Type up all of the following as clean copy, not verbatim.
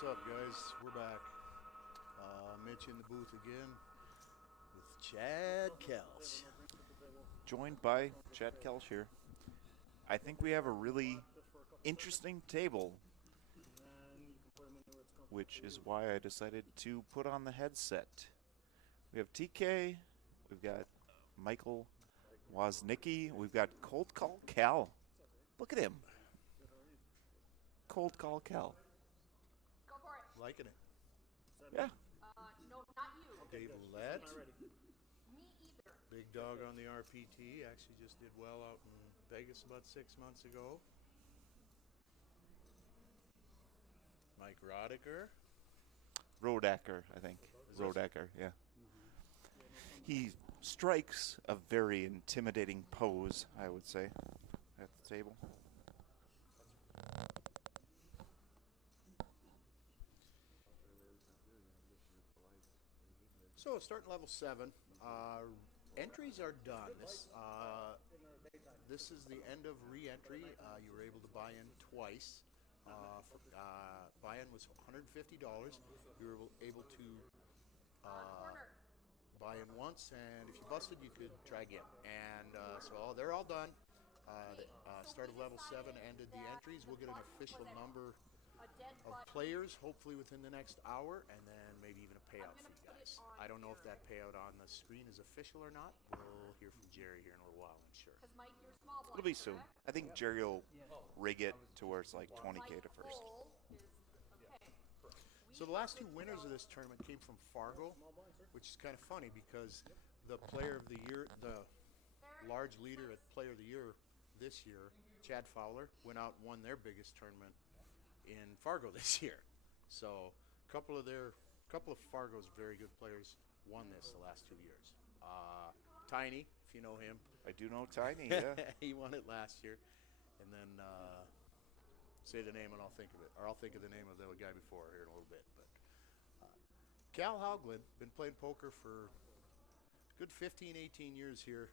What's up, guys? We're back. Mitch in the booth again with Chad Kelch. Joined by Chad Kelch here. I think we have a really interesting table, which is why I decided to put on the headset. We have TK, we've got Michael Woznicki, we've got Cold Call Cal. Look at him. Cold Call Cal. Go for it. Liking it. Yeah. No, not you. Dave Lett, Me either. big dog on the RPT, actually just did well out in Vegas about 6 months ago. Mike Rodiker. Rodacker, I think. Rodacker, yeah. He strikes a very intimidating pose, I would say, at the table. So starting level 7, entries are done. This is the end of re-entry. You were able to buy in twice. Buy-in was $150. You were able to buy in once, and if you busted, you could try again. And so they're all done. Start of level 7 ended the entries. We'll get an official number of players, hopefully within the next hour, and then maybe even a payout for you guys. I don't know if that payout on the screen is official or not. We'll hear from Jerry here in a little while, I'm sure. It'll be soon. I think Jerry will rig it to where it's like 20K to first. So the last 2 winners of this tournament came from Fargo, which is kind of funny because the player of the year, the large leader at player of the year this year, Chad Fowler, went out and won their biggest tournament in Fargo this year. So a couple of Fargo's very good players won this the last 2 years. Tiny, if you know him. I do know Tiny, yeah. He won it last year. And then say the name and I'll think of it. Or I'll think of the name of the guy before here in a little bit. But Cal Hauglin, been playing poker for a good 15, 18 years here.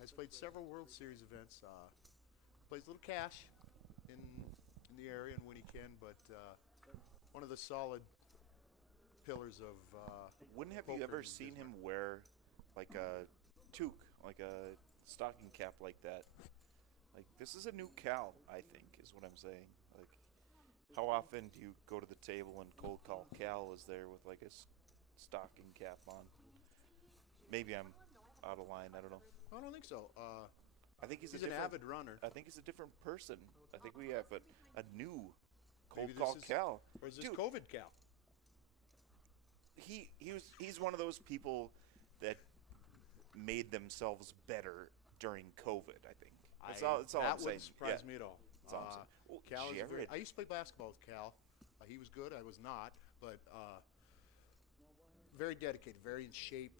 Has played several World Series events. Plays a little cash in the area and when he can, but one of the solid pillars of Have you ever seen him wear like a toque, like a stocking cap like that? Like, this is a new Cal, I think, is what I'm saying. Like, how often do you go to the table and Cold Call Cal is there with like a stocking cap on? Maybe I'm out of line, I don't know. I don't think so. I think he's an avid runner. I think he's a different person. I think we have a new Cold Maybe Call Cal. Or is this Dude, COVID Cal? He's one of those people that made themselves better during COVID, I think. That's all I'm saying. That wouldn't surprise me at all. That's all I'm saying. Well, Cal is Jared. I used to play basketball with Cal. He was good. I was not, but very dedicated, very in shape,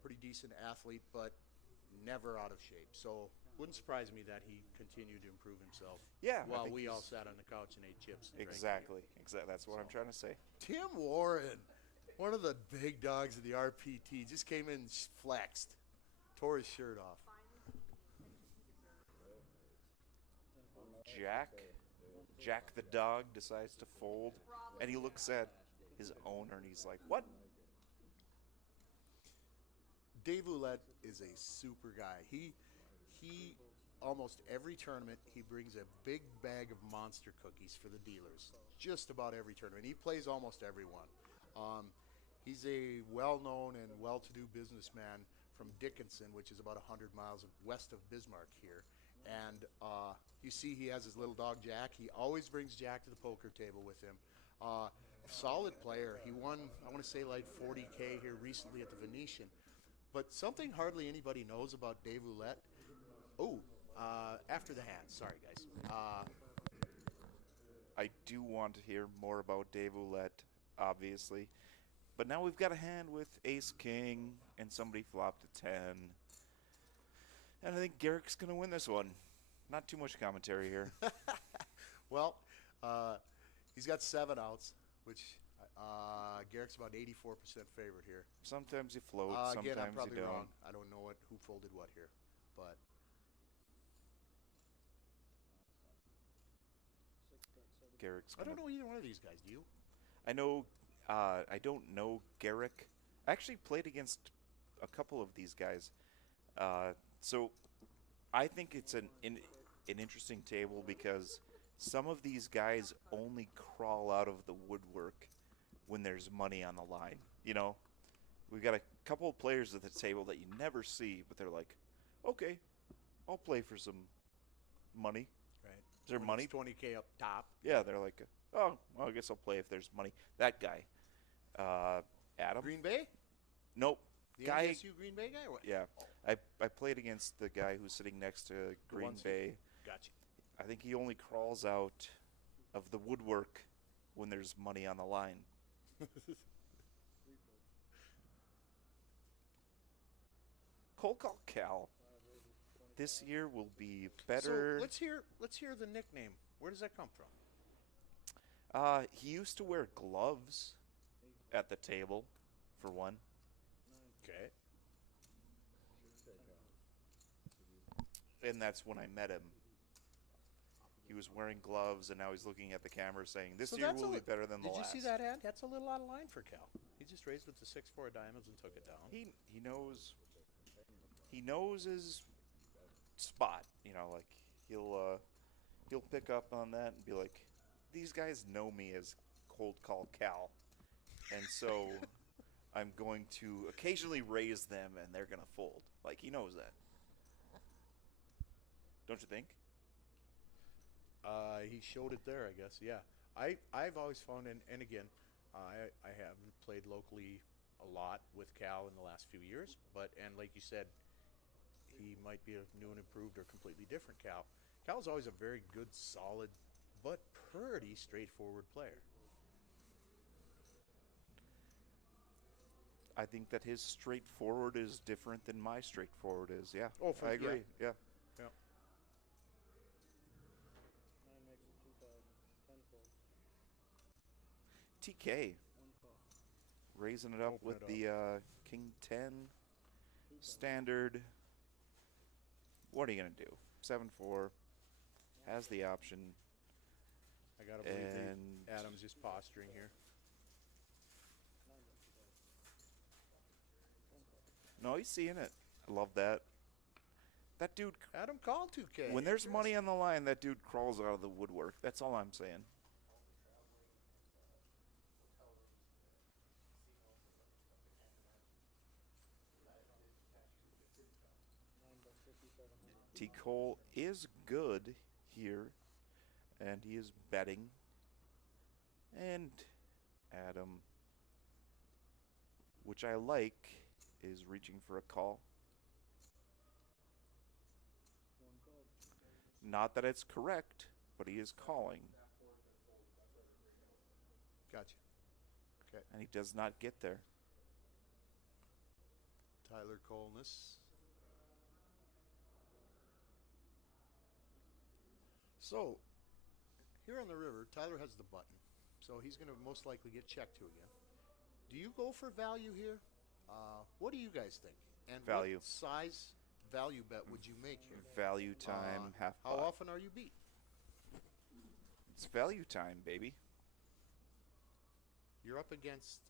pretty decent athlete, but never out of shape. So wouldn't surprise me that he continued to improve himself. Yeah, while we all sat on the couch and ate chips. And Exactly. That's what I'm trying to say. Tim Warren, one of the big dogs of the RPT, just came in and flexed, tore his shirt off. Jack the dog decides to fold, and he looks at his owner and he's like, "What?" Dave Ouellette is a super guy. He almost every tournament he brings a big bag of monster cookies for the dealers. Just about every tournament. He plays almost every one. He's a well-known and well-to-do businessman from Dickinson, which is about 100 miles west of Bismarck here. And you see he has his little dog Jack. He always brings Jack to the poker table with him. Solid player. He won, I want to say, like 40K here recently at the Venetian. But something hardly anybody knows about Dave Ouellette. After the hand. Sorry, guys. I do want to hear more about Dave Ouellette, obviously. But now we've got a hand with Ace-King, and somebody flopped a 10. And I think Garrick's going to win this one. Not too much commentary here. Well, he's got 7 outs, which Garrick's about 84% favorite here. Sometimes you float, Again, I'm sometimes probably you don't. wrong. I don't know who folded what here, but Garrick's I gonna... don't know either one of these guys. Do you? I know. I don't know Garrick. I actually played against a couple of these guys. So I think it's an interesting table because some of these guys only crawl out of the woodwork when there's money on the line. You know, we've got a couple of players at the table that you never see, but they're like, okay, I'll play for some money. Right. Is there money? 20K up top. Yeah, they're like, oh, well, I guess I'll play if there's money. That guy. Adam? Green Bay? Nope. The Guy. NSU Green Bay guy? Or what? Yeah. I played against the guy who's sitting next to Green Bay. Gotcha. I think he only crawls out of the woodwork when there's money on the line. Cold Call Cal. This year will be better. So let's hear the nickname. Where does that come from? He used to wear gloves at the table, for one. Okay. And that's when I met him. He was wearing gloves, and now he's looking at the camera saying, this year will be better than the last. Did you see that ad? That's a little out of line for Cal. He just raised with the 6'4" diamonds and took it down. He knows his spot. You know, like he'll pick up on that and be like, these guys know me as Cold Call Cal, and so I'm going to occasionally raise them, and they're gonna fold. Like, he knows that. Don't you think? He showed it there, I guess. Yeah, I've always found, and again, I haven't played locally a lot with Cal in the last few years, and like you said, he might be a new and improved or completely different Cal. Cal's always a very good, solid, but pretty straightforward player. I think that his straightforward is different than my straightforward is. Yeah. Oh, I agree. Yeah. Yeah. TK raising it up Open with it up. the King 10 standard. What are you going to do? 7-4 has the option. I gotta believe And- Adam's just posturing here. No, he's seeing it. I love that. That dude, Adam called 2K. when there's money on the line, that dude crawls out of the woodwork. That's all I'm saying. T. Cole is good here, and he is betting. And Adam, which I like, is reaching for a call. Not that it's correct, but he is calling. Gotcha. Okay. And he does not get there. Tyler Colness. So, here on the river, Tyler has the button. So he's going to most likely get checked to again. Do you go for value here? What do you guys think? And Value. what size value bet would you make here? Value time, half How pot. often are you beat? It's value time, baby. You're up against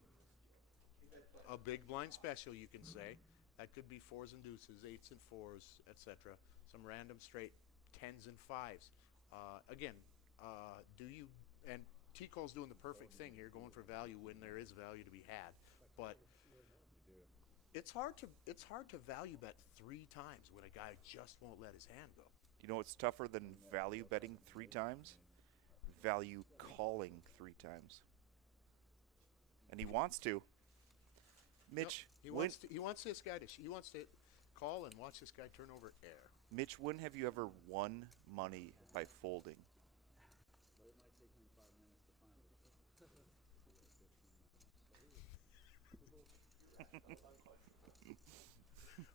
a big blind special, you can say. That could be 4s and deuces, 8s and 4s, etc. Some random straight 10s and 5s. Do you, and T. Cole's doing the perfect thing here, going for value when there is value to be had. But it's hard to value bet 3 times when a guy just won't let his hand go. You know what's tougher than value betting 3 times? Value calling 3 times. And he wants to. Mitch, He wants this guy he wants to call and watch this guy turn over air. Mitch, when have you ever won money by folding?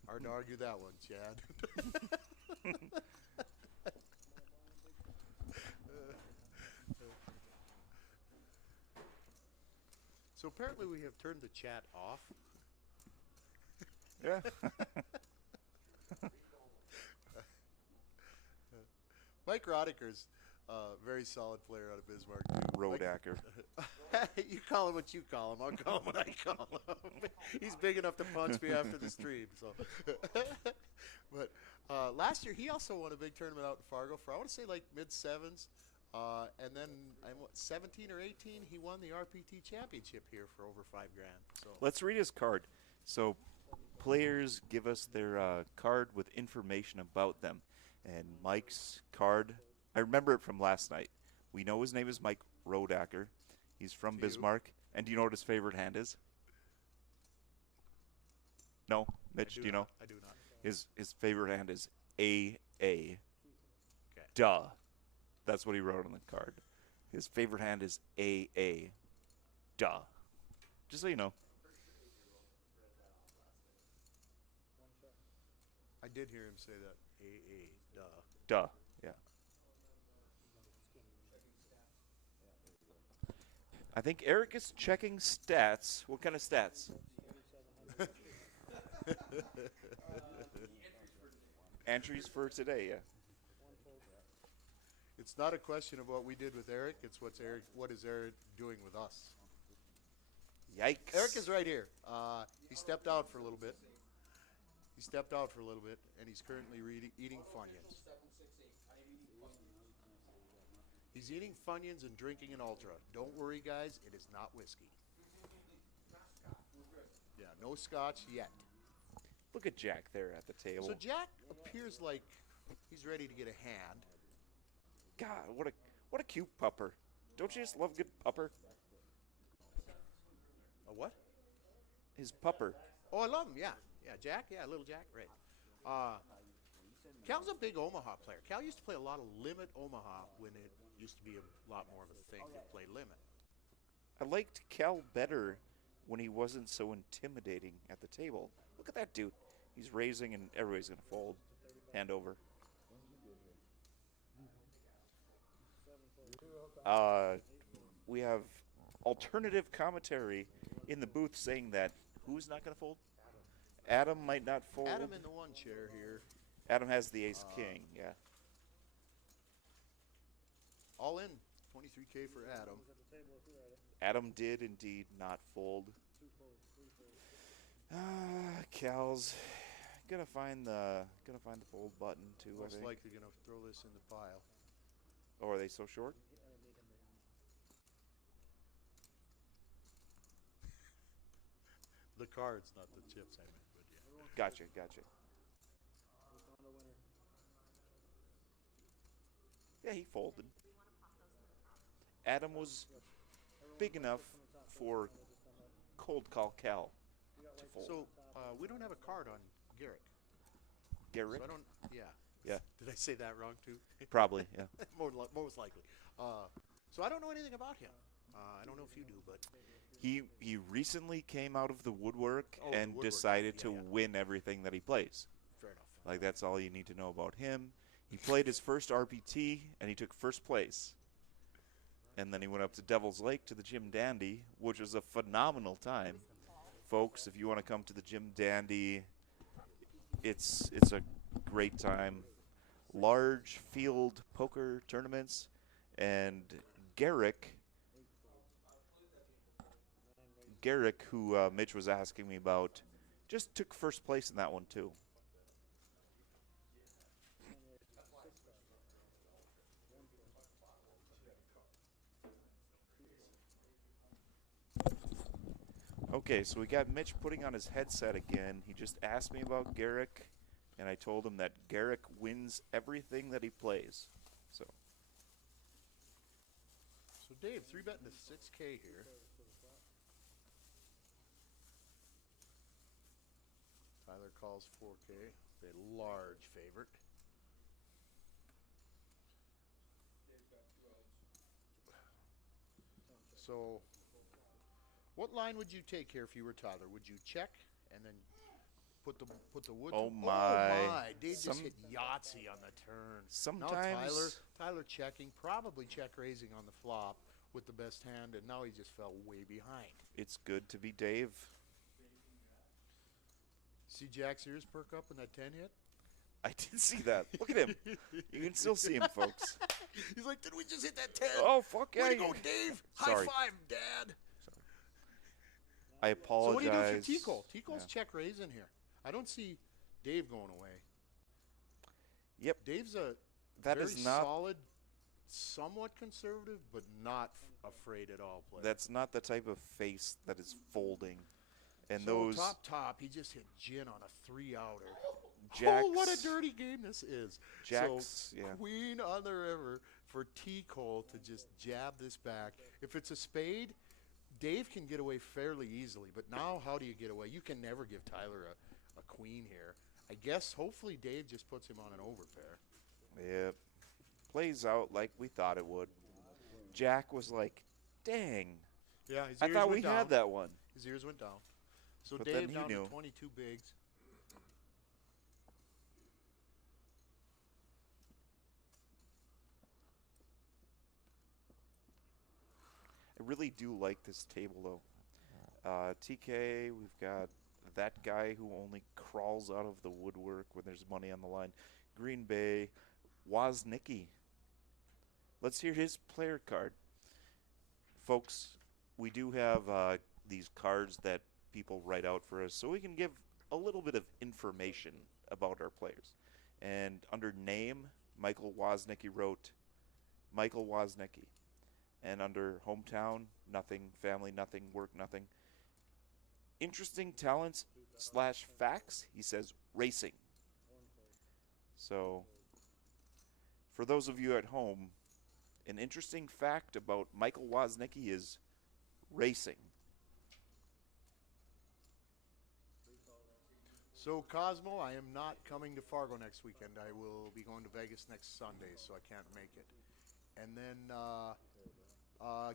Hard to argue that one, Chad. So apparently we have turned the chat off. Yeah. Mike Roddickers Very solid player out of Bismarck. Too. Rodacker. You call him what you call him. I'll call him what I call him. He's big enough to punch me after the stream. So, but last year he also won a big tournament out in Fargo for I want to say like mid sevens, and then 17 or 18 he won the RPT championship here for over $5,000. So Let's read his card. So players give us their card with information about them, and Mike's card. I remember it from last night. We know his name is Mike Rodacker. He's from Bismarck. And do you know what his favorite hand is? No? Mitch, do you know? I do not. His favorite hand is AA. Okay. Duh. That's what he wrote on the card. His favorite hand is AA. Duh. Just so you know. I did hear him say that. AA. Duh. Duh. Yeah. I think Eric is checking stats. What kind of stats? Entries for today, yeah. It's not a question of what we did with Eric. It's what is Eric doing with us. Yikes. Eric is right here. He stepped out for a little bit. And he's currently eating Funyuns. He's eating Funyuns and drinking an Ultra. Don't worry, guys. It is not whiskey. Yeah, no scotch yet. Look at Jack there at the table. So Jack appears like he's ready to get a hand. God, what a cute pupper. Don't you just love good pupper? A what? His pupper. Oh, I love him, yeah. Yeah, Jack, yeah, little Jack, right. Cal's a big Omaha player. Cal used to play a lot of Limit Omaha when it used to be a lot more of a thing to play Limit. I liked Cal better when he wasn't so intimidating at the table. Look at that dude. He's raising and everybody's going to fold. Hand over. We have alternative commentary in the booth saying that who's not going to fold? Adam might not fold. Adam in the one chair here. Adam has the ace-king, yeah. All in, 23K for Adam. Adam did indeed not fold. Cal's gonna find the fold button too. Most I think. likely gonna throw this in the pile. Oh, are they so short? The cards, not the chips, I meant, but yeah. Gotcha. Yeah, he folded. Adam was big enough for cold call Cal to fold. So we don't have a card on Garrick. Garrick? So I don't. Yeah. Yeah. Did I say that wrong too? Probably, yeah. Most likely. So I don't know anything about him. I don't know if you do, but He recently came out of the woodwork Oh, the and woodwork. decided Yeah, to yeah. win everything that he plays. fair enough. Like, that's all you need to know about him. He played his first RPT, and he took first place. And then he went up to Devil's Lake to the Jim Dandy, which was a phenomenal time. Folks, if you want to come to the Jim Dandy, it's a great time. Large field poker tournaments, and Garrick, who Mitch was asking me about, just took first place in that one too. Okay, so we got Mitch putting on his headset again. He just asked me about Garrick, and I told him that Garrick wins everything that he plays. So Dave, 3-betting to 6K here. Tyler calls 4K. A large favorite. So, what line would you take here if you were Tyler? Would you check and then put the wood? Oh my! Oh my! Dave just hit Yahtzee on the turn. Sometimes Now Tyler checking, probably check raising on the flop with the best hand, and now he just fell way behind. It's good to be Dave. See Jack's ears perk up when that 10 hit? I did see that. Look at him. You can still see him, folks. He's like, did we just hit that 10? Oh, fuck yeah. Way to go, Dave. Sorry. High five, Dad. I apologize. So what do you do for Tico? Tico's check raise in here. I don't see Dave going away. Yep. Dave's a That very is not. solid, somewhat conservative, but not afraid at all player. That's not the type of face that is folding. And so those top, he just hit Gin on a 3-outer. jacks. Oh, what a dirty game this is. Jacks, so, yeah. Queen on the river for T. Cole to just jab this back. If it's a spade, Dave can get away fairly easily. But now how do you get away? You can never give Tyler a queen here. I guess hopefully Dave just puts him on an overpair. Yep. Plays out like we thought it would. Jack was like, dang. Yeah, his I ears thought went we down. had that one. His ears went down. So But Dave then he down knew. to 22 bigs. I really do like this table, though. TK, we've got that guy who only crawls out of the woodwork when there's money on the line. Green Bay, Woznicki. Let's hear his player card. Folks, we do have these cards that people write out for us so we can give a little bit of information about our players. And under name, Michael Woznicki wrote Michael Woznicki. And under hometown, nothing, family, nothing, work, nothing. Interesting talents / facts, he says racing. So, for those of you at home, an interesting fact about Michael Woznicki is racing. So, Cosmo, I am not coming to Fargo next weekend. I will be going to Vegas next Sunday, so I can't make it. And then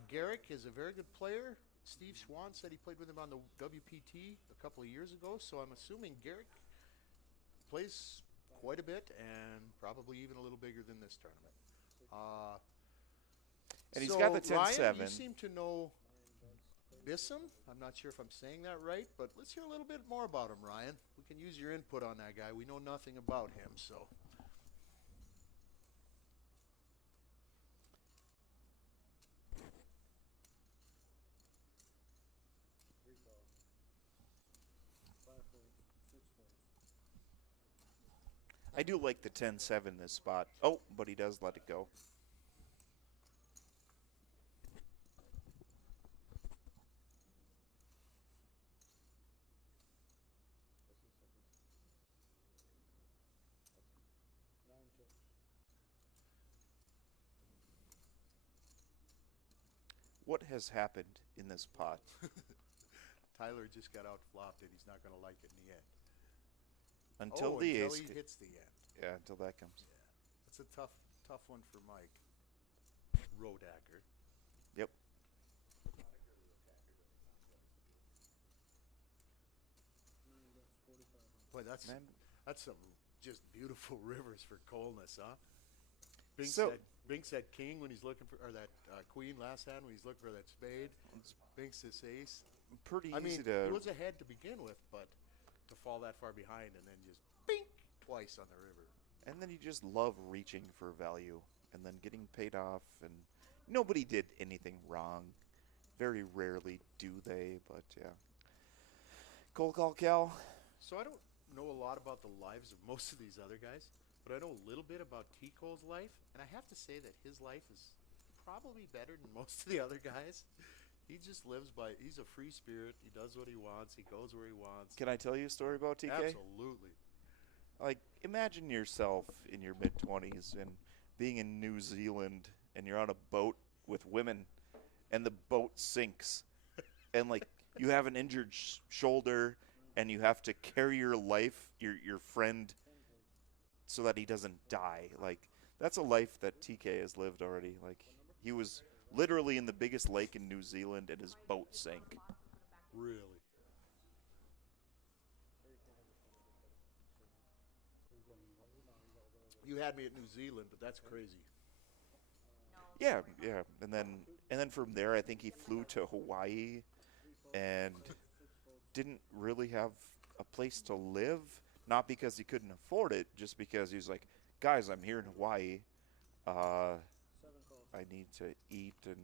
Garrick is a very good player. Steve Schwann said he played with him on the WPT a couple of years ago, so I'm assuming Garrick plays quite a bit and probably even a little bigger than this tournament. And he's got the 10-7. Ryan, you seem to know Bissum. I'm not sure if I'm saying that right, but let's hear a little bit more about him, Ryan. We can use your input on that guy. We know nothing about him, so. I do like the 10-7 this spot. Oh, but he does let it go. What has happened in this pot? Tyler just got out-flopped and he's not going to like it in the end. Until he ace. hits the end. Yeah, until that comes. Yeah. It's a tough one for Mike. Rodacker. Yep. Boy, that's some just beautiful rivers for coldness, huh? Bink said king when he's looking for, or that queen last hand when he's looking for that spade. Binks this ace. Pretty I easy mean, to. he was ahead to begin with, but to fall that far behind and then just bink twice on the river. And then you just love reaching for value and then getting paid off. And nobody did anything wrong. Very rarely do they, but yeah. Cold call, Cal. So I don't know a lot about the lives of most of these other guys, but I know a little bit about T. Cole's life, and I have to say that his life is probably better than most of the other guys. He just lives by, he's a free spirit. He does what he wants. He goes where he wants. Can I tell you a story about TK? Absolutely. Like, imagine yourself in your mid-20s and being in New Zealand and you're on a boat with women and the boat sinks. And, like, you have an injured shoulder and you have to carry your your friend, so that he doesn't die. Like, that's a life that TK has lived already. Like, he was literally in the biggest lake in New Zealand and his boat sank. Really? You had me at New Zealand, but that's crazy. Yeah. And then from there, I think he flew to Hawaii and didn't really have a place to live. not because he couldn't afford it, just because he was like, guys, I'm here in Hawaii. I need to eat and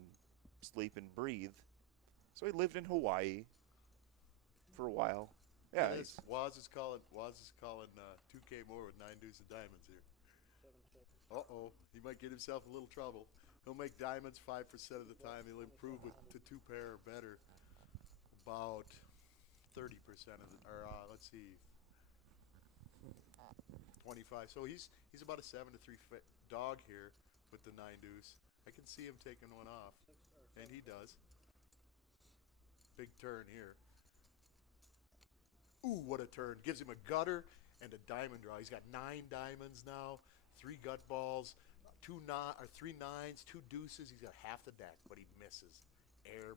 sleep and breathe. So he lived in Hawaii for a while. Yeah, Waz is calling 2K more with 9 deuce of diamonds here. Uh-oh, he might get himself a little trouble. He'll make diamonds 5% of the time. He'll improve to 2 pair or better about 30% of the, or let's see, 25. So he's about a 7 to 3 dog here with the 9 deuce. I can see him taking one off, and he does. Big turn here. Ooh, what a turn. Gives him a gutter and a diamond draw. He's got 9 diamonds now, 3 gut balls, 3 nines, 2 deuces. He's got half the deck, but he misses. Air.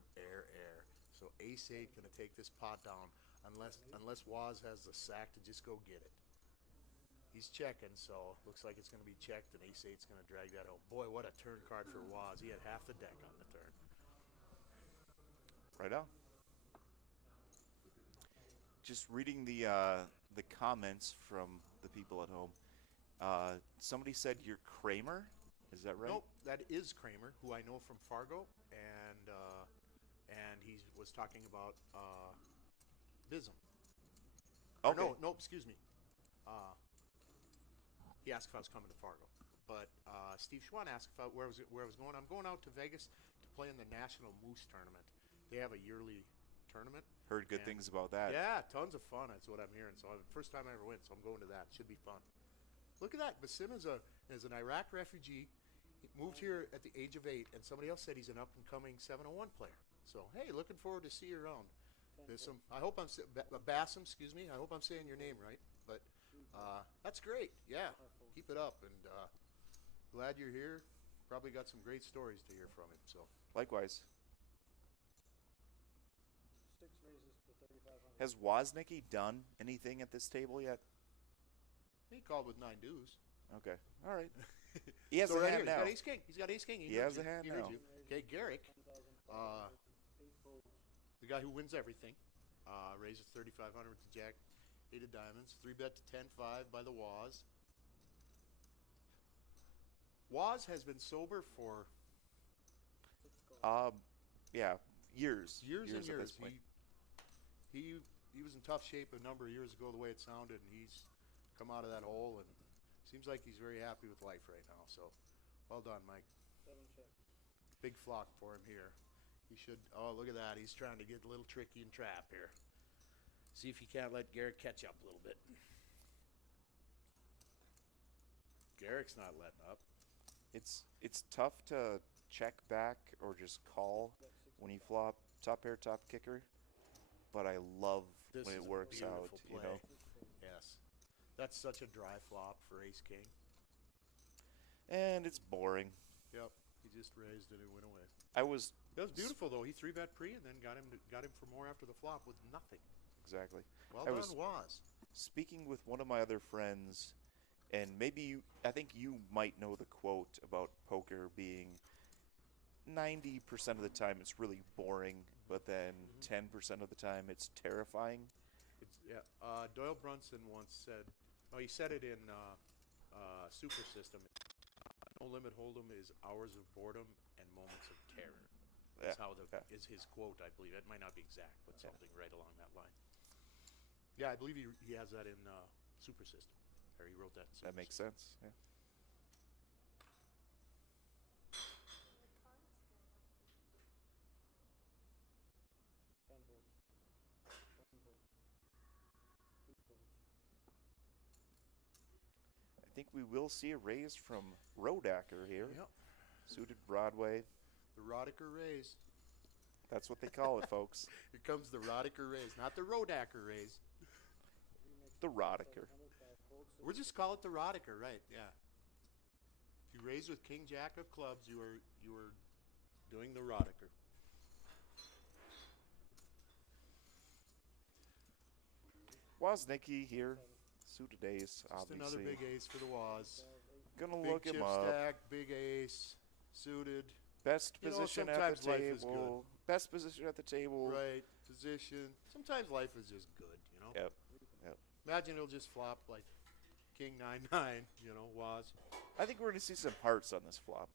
So ace-8 going to take this pot down unless Waz has the sack to just go get it. He's checking, so looks like it's going to be checked, and ace-8's going to drag that home. Boy, what a turn card for Waz. He had half the deck on the turn. Right on. Just reading the comments from the people at home. Somebody said you're Kramer. Is that right? Nope, that is Kramer, who I know from Fargo, and he was talking about Bism. Okay. No, excuse me. He asked if I was coming to Fargo, but Steve Schwann asked where I was going. I'm going out to Vegas to play in the National Moose Tournament. They have a yearly tournament. Heard good things about that. Yeah, tons of fun. That's what I'm hearing. So first time I ever went, so I'm going to that. Should be fun. Look at that. Basim is an Iraq refugee. He moved here at the age of 8, and somebody else said he's an up-and-coming 701 player. So, hey, looking forward to see you around. Basim. I hope Basim, excuse me. I hope I'm saying your name right. But that's great. Yeah, keep it up. And glad you're here. Probably got some great stories to hear from him. So Likewise. Has Woznicki done anything at this table yet? he called with 9 deuce. Okay. All right. He has a right hand here, now. He's got ace king. He has a hand now. Okay, Garrick, the guy who wins everything, raises 3,500 with the jack, 8 of diamonds, 3-bet to 10-5 by the Waz. Waz has been sober for years. Years and at years. this point. He was in tough shape a number of years ago, the way it sounded, and he's come out of that hole, and seems like he's very happy with life right now. So, well done, Mike. Big flock for him here. He should. Oh, look at that. He's trying to get a little tricky and trap here. See if he can't let Garrick catch up a little bit. Garrick's not letting up. It's tough to check back or just call when you flop top pair, top kicker. But I love This when is it works a out. beautiful You play. know. Yes. That's such a dry flop for ace king. And it's boring. Yep. He just raised and it went away. That was beautiful though. He 3-bet pre and then got him for more after the flop with nothing. exactly. Well I done, was Waz. speaking with one of my other friends, and I think you might know the quote about poker being 90% of the time it's really boring, but then 10% of the time it's terrifying. Doyle Brunson once said, he said it in Super System. No Limit Hold'em is hours of boredom and moments of terror. That's is his quote, I believe. It might not be exact, but something right along that line. Yeah, I believe he has that in Super System. Or he wrote that in Super That makes System. sense. Yeah. I think we will see a raise from Rodacker here. Yep. Suited Broadway. The Rodiker raise. That's what they call it, folks. Here comes the Rodiker raise, not the Rodacker raise. The Rodacker. We'll just call it the Rodiker, right? Yeah. If you raise with King Jack of clubs, you are doing the Rodiker. Woznicki here. Suited ace, Just obviously. another big ace for the Waz. Gonna Big look chip him up. stack, big ace, suited. Best You know, position at sometimes the life is table. Best position at the table. Right, position. Sometimes life is just good, you know? Yep. Yep. Imagine it'll just flop like King 9-9, you know, was. I think we're going to see some hearts on this flop.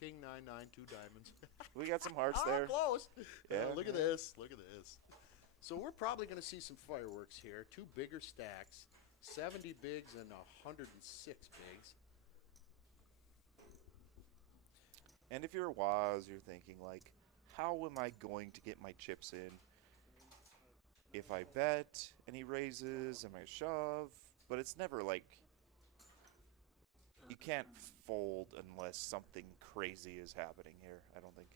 King 9-9, 2 diamonds. We got some hearts there. Close. Yeah. Look at this. Look at this. So we're probably going to see some fireworks here. 2 bigger stacks, 70 bigs and 106 bigs. And if you're Waz, you're thinking like, how am I going to get my chips in? If I bet and he raises, am I shove? But it's never like, you can't fold unless something crazy is happening here, I don't think.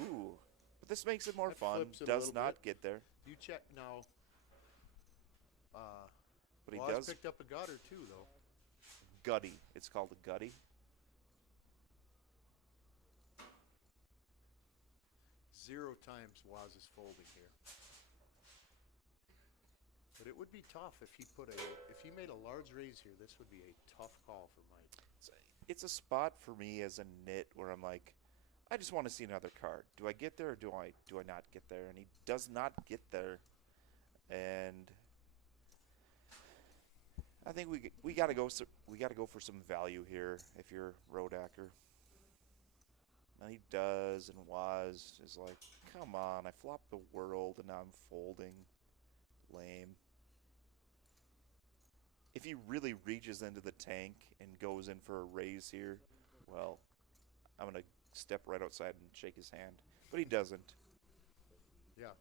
Ooh, but this makes it more That fun. flips it a Does little not bit. get there. You check now. But he Waz does. picked up a gutter too, though. Gutty. It's called a gutty. 0 times Waz is folding here. But it would be tough if he made a large raise here. This would be a tough call for Mike. It's a spot for me as a nit where I'm like, I just want to see another card. Do I get there or do I not get there? And he does not get there. And I think we got to go for some value here if you're Rodacker. And he does, and Waz is like, come on, I flopped the world and now I'm folding. Lame. If he really reaches into the tank and goes in for a raise here, well, I'm going to step right outside and shake his hand. But he doesn't. Yeah.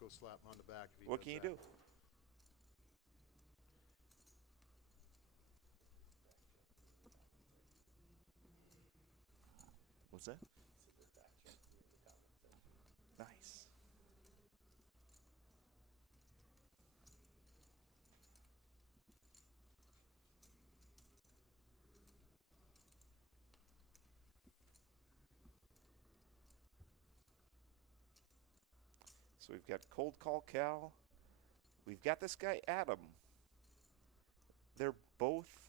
Go slap him on the back if he What does can you that. do? What's that? Nice. So we've got Cold Call Cal. We've got this guy Adam. They're both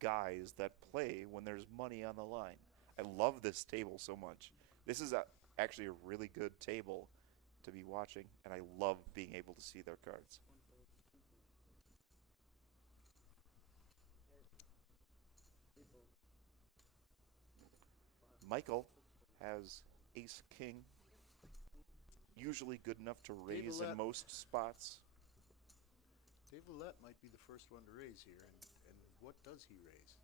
guys that play when there's money on the line. I love this table so much. This is actually a really good table to be watching, and I love being able to see their cards. Michael has Ace King. Usually good enough to raise in most spots. Dave Ouellette might be the first one to raise here, and what does he raise?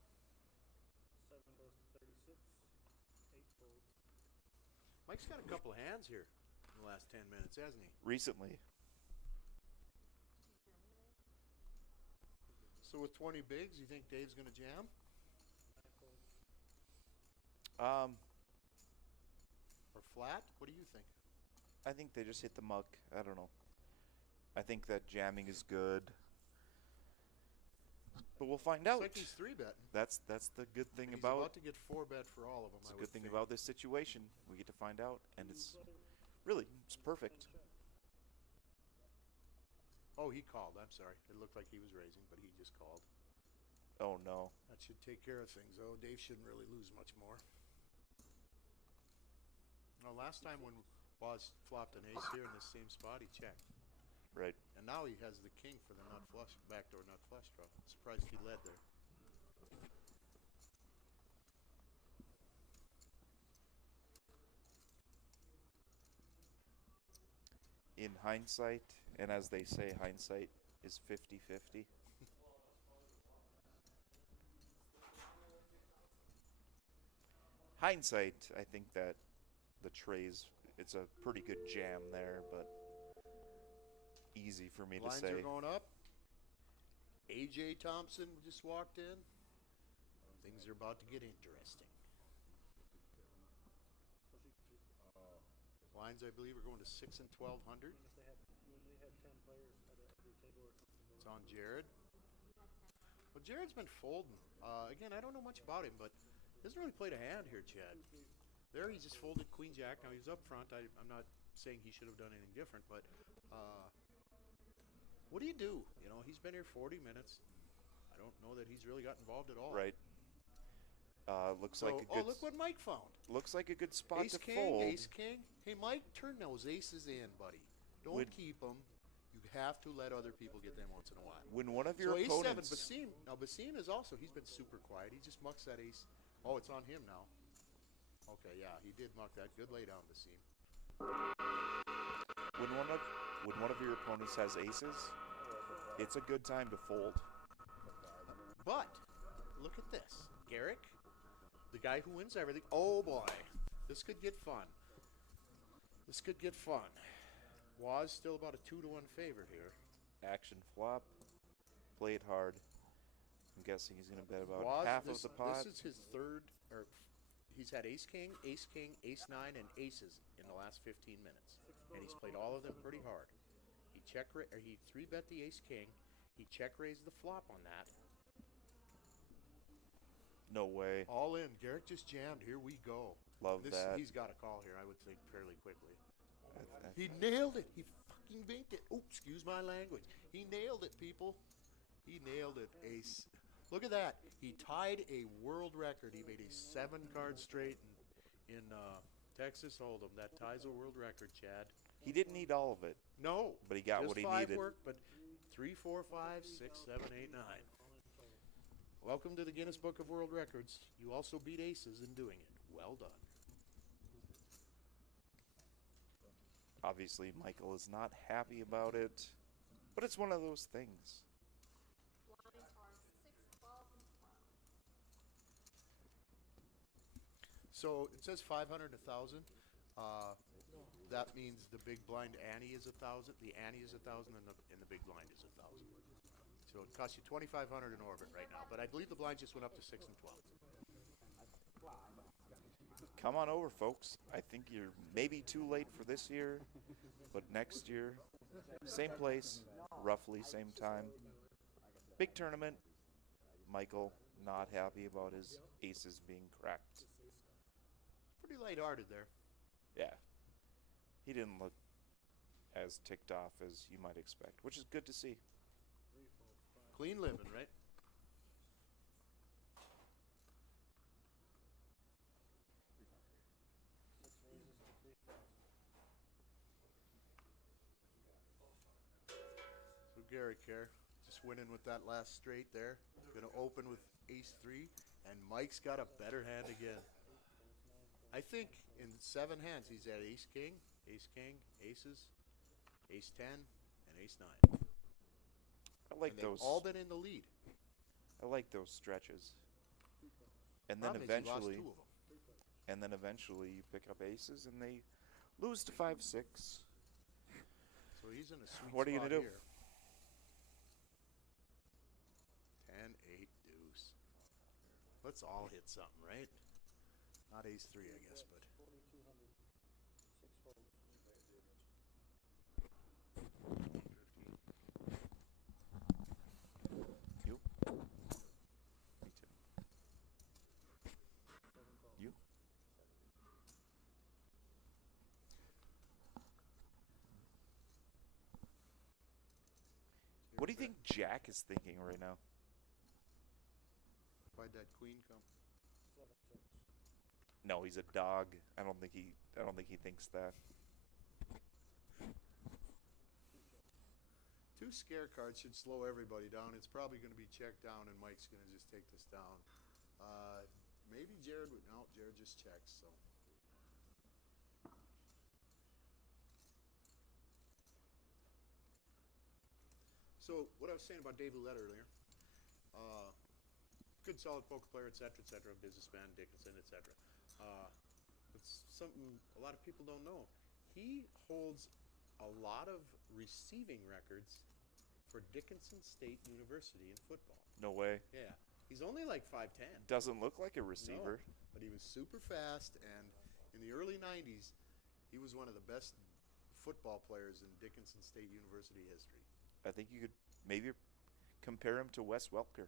7 goes to 36, 8 folds. Mike's got a couple of hands here in the last 10 minutes, hasn't he? Recently. So with 20 bigs, you think Dave's going to jam? 9 folds. Or flat? What do you think? I think they just hit the muck. I don't know. I think that jamming is good. But we'll find out. It's like he's 3-betting. That's the good thing He's about to get 4-bet for all of them. it's a good thing about this situation. We get to find out, and it's perfect. Oh, he called. I'm sorry. It looked like he was raising, but he just called. Oh no. That should take care of things, though. Dave shouldn't really lose much more. Now, last time when Waz flopped an ace here in the same spot, he checked. Right. And now he has the king for the nut flush, backdoor nut flush draw. Surprised if he led there. In hindsight, and as they say, hindsight is 50-50. Hindsight, I think that the trays, it's a pretty good jam there, but easy for me Lines to say. are going up. A.J. Thompson just walked in. Things are about to get interesting. Lines, I believe, are going to 6 and 1,200. Even if they had 10 players at every table or something. It's on Jared. Well, Jared's been folding. Again, I don't know much about him, but he hasn't really played a hand here, Chad. There, he just folded Queen Jack. Now, he's up front. I'm not saying he should have done anything different, but what do you do? You know, he's been here 40 minutes. I don't know that he's really got involved at all. Right. Looks like a good. Oh, look what Mike found. Looks like a good spot Ace to King, fold. Ace King. Hey, Mike, turn those aces in, buddy. Don't keep them. You have to let other people get them once in a while. When one of your So ace seven, opponents, Basim. Now Basim is also, he's been super quiet. He just mucks that ace. Oh, it's on him now. Okay, yeah, he did muck that. Good lay down, Basim. when one of your opponents has aces, it's a good time to fold. But look at this, Garrick, the guy who wins everything. Oh boy, this could get fun. This could get fun. Waz still about a 2-1 favor here. Action flop, play it hard. I'm guessing he's going to bet about Waz, half this, of the pot. This is his third, or he's had ace king, ace 9, and aces in the last 15 minutes, and he's played all of them pretty hard. He he 3-bet the ace king. He check raised the flop on that. No way. All in. Garrick just jammed. Here we go. Love that. He's got a call here, I would think, fairly quickly. He nailed it. He fucking banked it. Oh, excuse my language. He nailed it, people. He nailed it. Ace. Look at that. He tied a world record. He made a 7-card straight in Texas Hold'em. That ties a world record, Chad. He didn't need all of it. No. But he got just what he 5 needed. Worked, but 3, 4, 5, 6, 7, 8, 9. Welcome to the Guinness Book of World Records. You also beat aces in doing it. Well done. Obviously, Michael is not happy about it, but it's one of those things. Blinds are 6, 12, and 12. So it says 500 and 1,000. That means the big blind ante is 1,000. The ante is 1,000, and the big blind is 1,000. So it costs you 2,500 in orbit right now. But I believe the blinds just went up to 6 and 12. Come on over, folks. I think you're maybe too late for this year, but next year, same place, roughly same time. Big tournament. Michael not happy about his aces being cracked. Pretty lighthearted there. Yeah. He didn't look as ticked off as you might expect, which is good to see. Clean living, right? So Garrick here, just winning with that last straight there. Going to open with ace 3, and Mike's got a better hand again. I think in 7 hands he's at ace king, aces, ace 10, and ace 9. I like and they've those. all been in the lead. I like those stretches. And then Problem is he lost eventually, 2 of them. you pick up aces and they lose to 5-6. So he's in a sweet What are you spot gonna do? here. 10, 8, deuce. Let's all hit something, right? Not ace 3, I guess, but 4,200. 6 folds. You? Me too. You? What do you think Jack is thinking right now? why'd that queen come? 7 checks. No, he's a dog. I don't think he thinks that. 2 scare cards should slow everybody down. It's probably going to be checked down, and Mike's going to just take this down. Maybe Jared would. No, Jared just checks. So what I was saying about Dave Ouellette earlier, good solid poker player, etc., businessman, Dickinson, etc. It's something a lot of people don't know. He holds a lot of receiving records for Dickinson State University in football. No way. Yeah, he's only like 5'10". Doesn't look like a receiver. No, but he was super fast, and in the early 90s, he was one of the best football players in Dickinson State University history. I think you could maybe compare him to Wes Welker.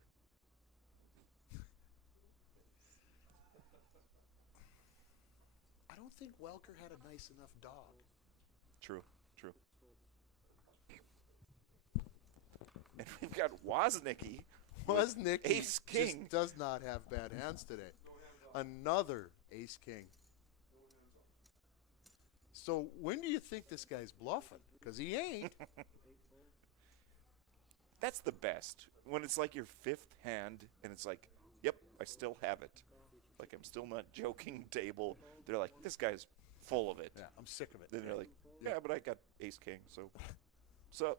I don't think Welker had a nice enough dog. True. And we've got Woznicki. Woznicki Ace King. just does not have bad hands today. Another Ace King. So when do you think this guy's bluffing? Because he ain't. That's the best. When it's like your fifth hand, and it's like, yep, I still have it. Like, I'm still not joking table. They're like, this guy's full of it. Yeah, I'm sick of it. Then they're like, yeah, but I got ace king, so. So,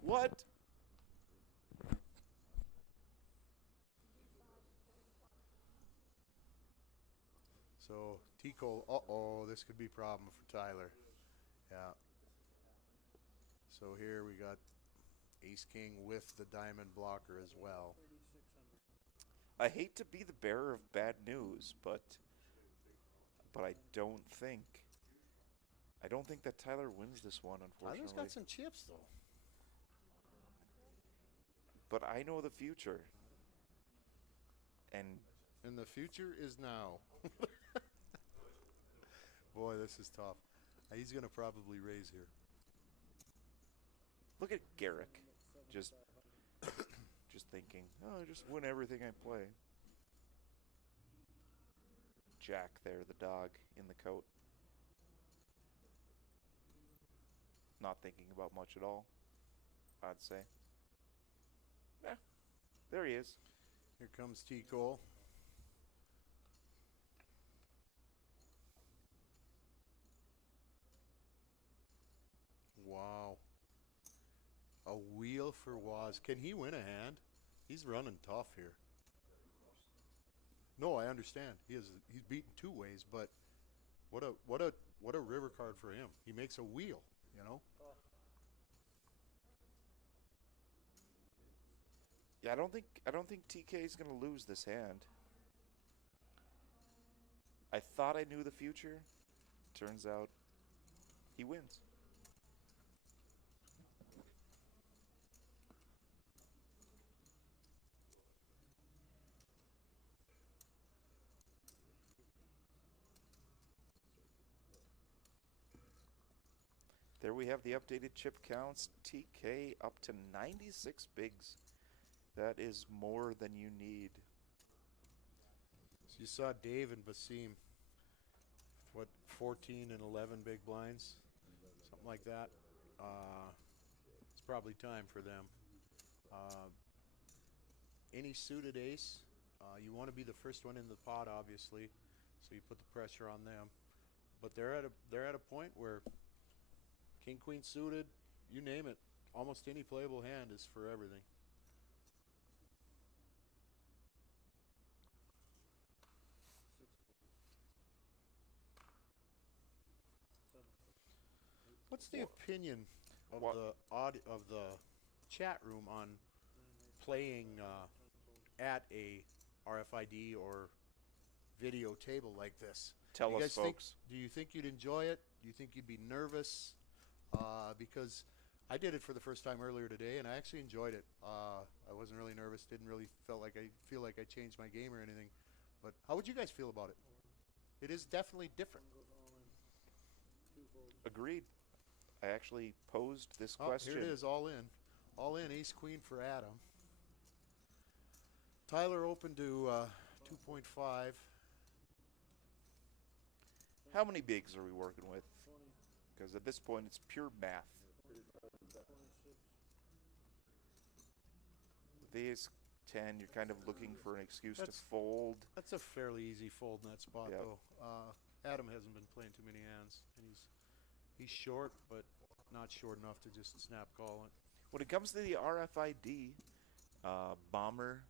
what? So T-Cole, uh-oh, this could be a problem for Tyler. Yeah. So here we got ace king with the diamond blocker as well. I hate to be the bearer of bad news, but I don't think that Tyler wins this one, unfortunately. Tyler's got some chips though. But I know the future. And the future is now. Boy, this is tough. He's going to probably raise here. look at Garrick. Just thinking, oh, just win everything I play. Jack there, the dog in the coat. Not thinking about much at all, I'd say. Yeah, there he is. Here comes T-Cole. Wow. A wheel for Waz. Can he win a hand? He's running tough here. No, I understand. He's beaten two ways, but what a river card for him. He makes a wheel, you know? Yeah, I don't think TK is gonna lose this hand. I thought I knew the future. Turns out he wins. There we have the updated chip counts. TK up to 96 bigs. That is more than you need. So you saw Dave and Basim, what, 14 and 11 big blinds? Something like that. It's probably time for them. Any suited ace, you want to be the first one in the pot, obviously, so you put the pressure on them. But they're at a point where king, queen suited, you name it, almost any playable hand is for everything. What's the opinion of the chat room on playing at a RFID or video table like this? Tell us, folks. Do you think you'd enjoy it? Do you think you'd be nervous? Because I did it for the first time earlier today, and I actually enjoyed it. I wasn't really nervous. Didn't really feel like I changed my game or anything. But how would you guys feel about it? It is definitely different. Agreed. I actually posed this question. Here it is, all in. All in, ace queen for Adam. Tyler open to 2.5. How many bigs are we working with? Because at this point, it's pure math. With ace 10, you're kind of looking for an excuse to fold. That's a fairly easy fold in that spot, Yep. though. Adam hasn't been playing too many hands, and he's short, but not short enough to just snap call it. When it comes to the RFID, Bomber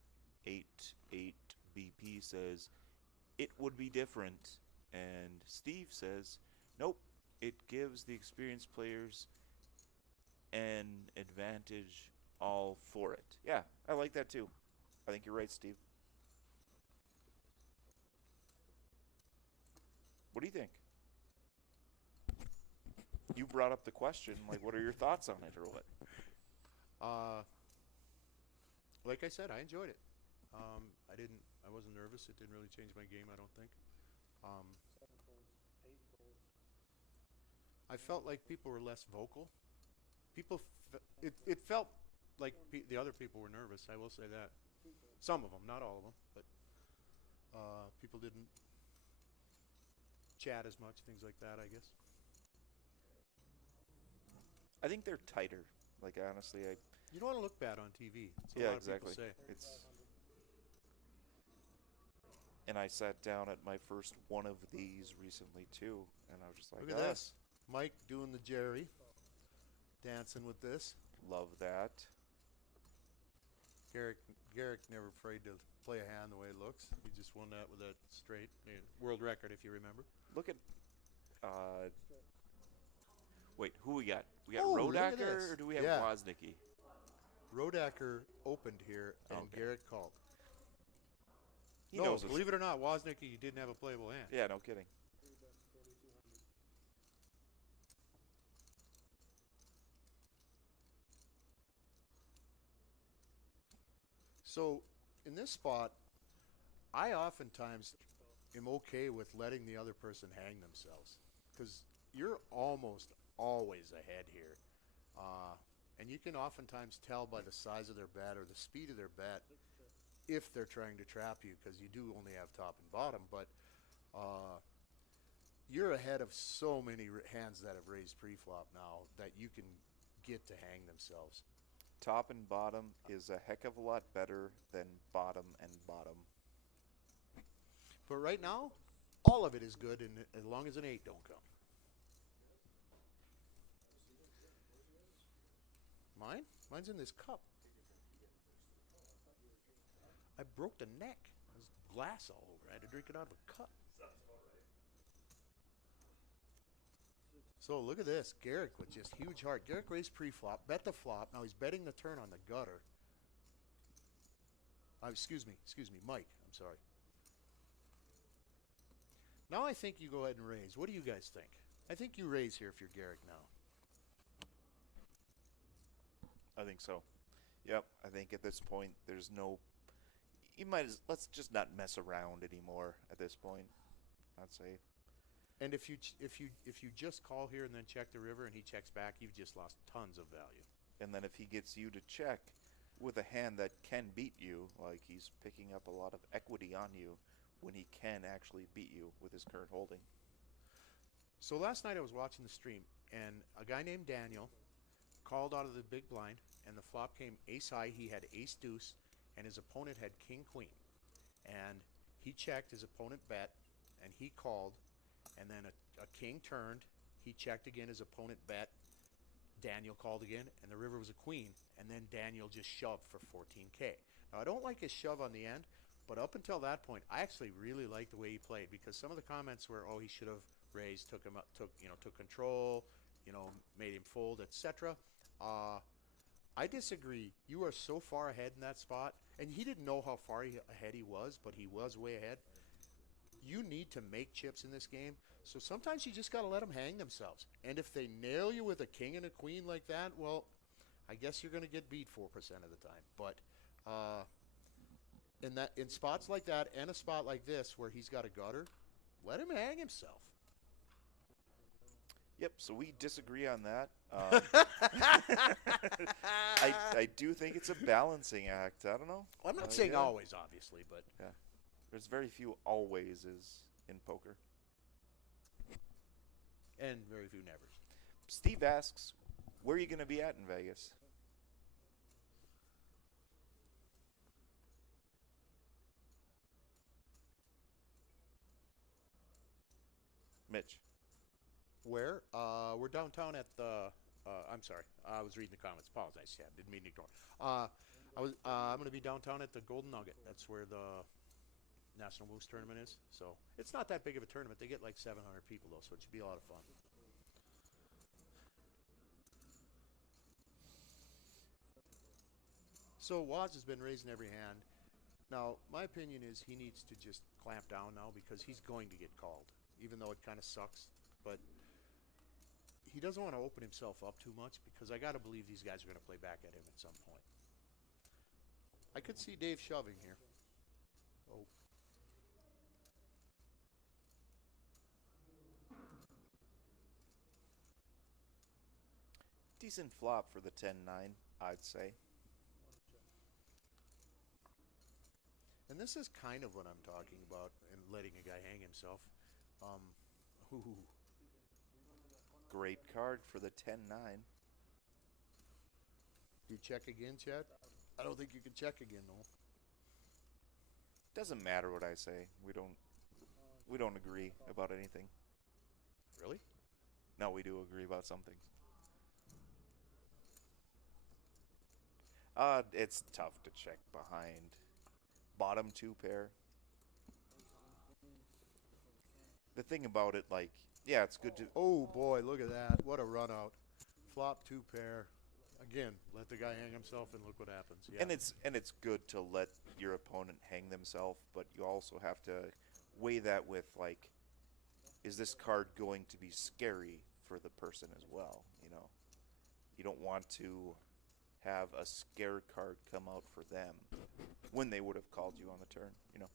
88BP says it would be different, and Steve says nope. It gives the experienced players an advantage all for it. Yeah, I like that too. I think you're right, Steve. What do you think? You brought up the question, like, what are your thoughts on it, or what? Like I said, I enjoyed it. I wasn't nervous. It didn't really change my game, I don't think. I felt like people were less vocal. It felt like the other people were nervous. I will say that. Some of them, not all of them, but People didn't chat as much, things like that, I guess. I think they're tighter. Like honestly, You don't want to look bad on TV. That's what a yeah, lot exactly. of people say. It's and I sat down at my first one of these recently too, and I was just like, Look at this. Mike doing the Jerry. Dancing with this. Love that. Garrick never afraid to play a hand the way it looks. He just won that with that straight world record, if you remember. Look at, wait, who we got? We got Oh, look at Rodacker, this. or do we have Yeah. Woznicki? Rodacker opened here, and Okay. Garrick called. He No, knows us. believe it or not, Woznicki didn't have a playable hand. Yeah, no kidding. 3 bets, 4,200. So, in this spot, I oftentimes am okay with letting the other person hang themselves because you're almost always ahead here. And you can oftentimes tell by the size of their bet or the speed of their bet if they're trying to trap you because you do only have top and bottom. But you're ahead of so many hands that have raised pre-flop now that you can get to hang themselves. Top and bottom is a heck of a lot better than bottom and bottom. But right now, all of it is good, and as long as an 8 don't come. Mine? Mine's in this cup. I broke the neck. There's glass all over. I had to drink it out of a cup. So look at this. Garrick with just huge heart. Garrick raised pre-flop, bet the flop. Now he's betting the turn on the gutter. Excuse me, Mike. I'm sorry. Now I think you go ahead and raise. What do you guys think? I think you raise here if you're Garrick now. I think so. Yep, I think at this point there's no. You might let's just not mess around anymore at this point. I'd say. And if you just call here and then check the river and he checks back, you've just lost tons of value. And then if he gets you to check with a hand that can beat you, like he's picking up a lot of equity on you when he can actually beat you with his current holding. So last night I was watching the stream, and a guy named Daniel called out of the big blind, and the flop came ace high. He had ace deuce, and his opponent had king queen. And he checked, his opponent bet, and he called, and then a king turned. He checked again, his opponent bet. Daniel called again, and the river was a queen, and then Daniel just shoved for 14K. Now, I don't like his shove on the end, but up until that point, I actually really liked the way he played because some of the comments were, oh, he should have raised, took control, made him fold, etc. I disagree. You are so far ahead in that spot, and he didn't know how far ahead he was, but he was way ahead. You need to make chips in this game, so sometimes you just got to let them hang themselves. And if they nail you with a king and a queen like that, well, I guess you're going to get beat 4% of the time. But in spots like that and a spot like this where he's got a gutter, let him hang himself. Yep, so we disagree on that. I do think it's a balancing act. I don't know. I'm not saying always, obviously, but yeah, there's very few alwayses in poker. And very few nevers. Steve asks, where are you going to be at in Vegas? Mitch. Where? We're downtown at the. I'm sorry. I was reading the comments. Apologize. Yeah, didn't mean to ignore. I'm going to be downtown at the Golden Nugget. That's where the National Moose Tournament is. So it's not that big of a tournament. They get like 700 people though, so it should be a lot of fun. So Woz has been raising every hand. Now, my opinion is he needs to just clamp down now because he's going to get called, even though it kind of sucks. But he doesn't want to open himself up too much because I got to believe these guys are going to play back at him at some point. I could see Dave shoving here. Oh. Decent flop for the 10-9, I'd say. And this is kind of what I'm talking about, and letting a guy hang himself. Ooh. Great card for the 10-9. Do you check again, Chad? I don't think you can check again, though. Doesn't matter what I say. We don't agree about anything. Really? No, we do agree about something. It's tough to check behind. Bottom 2 pair. The thing about it, like, yeah, it's good to... Oh, boy, look at that. What a run out. Flop 2 pair. Again, let the guy hang himself and look what happens. Yeah. And it's good to let your opponent hang themselves, but you also have to weigh that with, like, is this card going to be scary for the person as well, you know? You don't want to have a scare card come out for them when they would have called you on the turn, you know?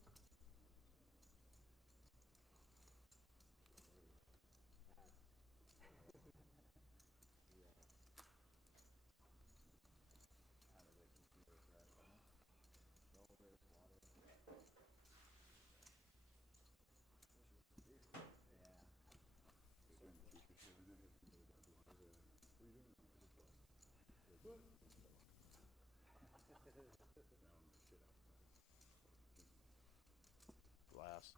Glass.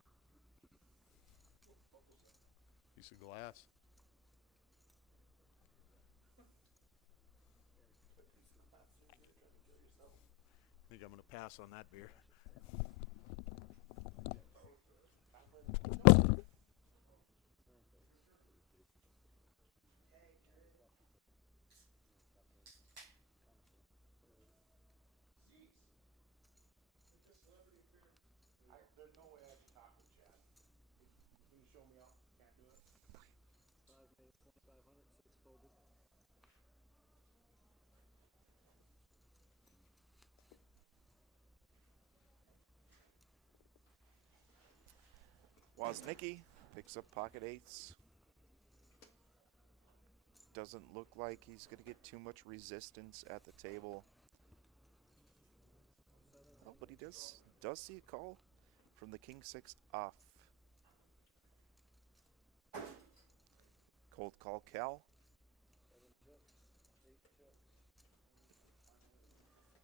Piece of glass. I think I'm going to pass on that beer. There's no way I can talk with Chad. Can you show me out? Can't do it. 5 made it 2,500. 6 folded. Woznicki picks up pocket 8s. Doesn't look like he's going to get too much resistance at the table. Oh, but he does see a call from the King 6 off. Cold call Cal. 7 chips. 8 chips.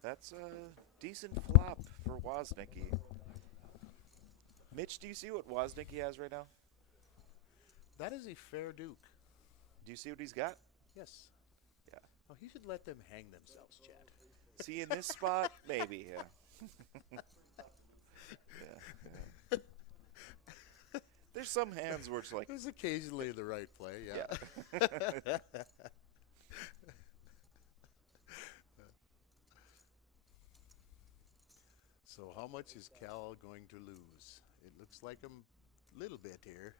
That's a decent flop for Woznicki. Mitch, do you see what Woznicki has right now? That is a fair duke. Do you see what he's got? Yes. Yeah. Oh, he should let them hang themselves, Chad. See, in this spot, maybe, yeah. Yeah. There's some hands where it's like... There's occasionally the right play, yeah. Yeah. So how much is Cal going to lose? It looks like a little bit here.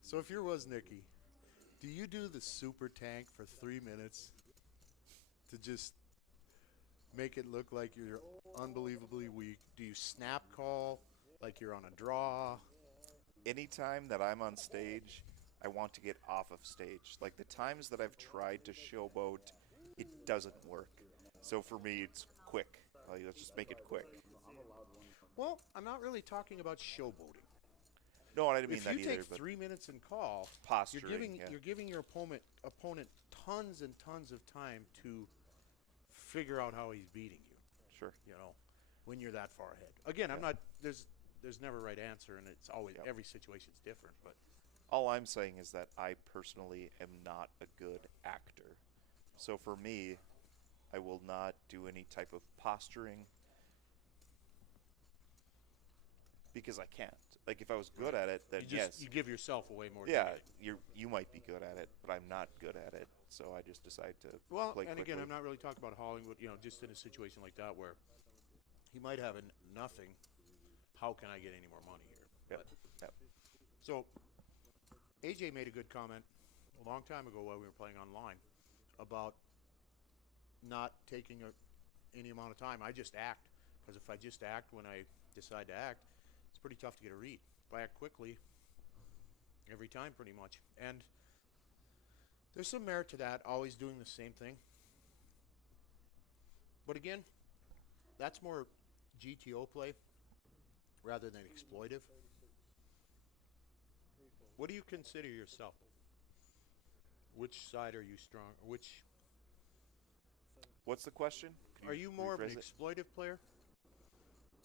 So if you're Woznicki, do you do the super tank for 3 minutes to just make it look like you're unbelievably weak? Do you snap call like you're on a draw? Anytime that I'm on stage, I want to get off of stage. Like the times that I've tried to showboat, it doesn't work. So for me, it's quick. Like, let's just make it quick. Well, I'm not really talking about showboating. No, I didn't mean that If you either. take 3 minutes and call, Posturing, you're giving your opponent tons and tons of time to figure out how he's beating you. Sure. You know, when you're that far ahead. Again, I'm not. There's never a right answer, and it's always every situation's different. But all I'm saying is that I personally am not a good actor. So for me, I will not do any type of posturing because I can't. Like if I was good at it, then you give yourself away more. Yeah, you might be good at it, but I'm not good at it. So I just decide to play and quickly. again, I'm not really talking about hauling, but just in a situation like that where he might have nothing. How can I get any more money here? Yep. So AJ made a good comment a long time ago while we were playing online about not taking any amount of time. I just act, because if I just act when I decide to act, it's pretty tough to get a read. If I act quickly, every time pretty much. And there's some merit to that, always doing the same thing. But again, that's more GTO play rather than exploitive. What do you consider yourself? Which side are you strong? Which What's the question? are you more of an rephrase it? exploitive player,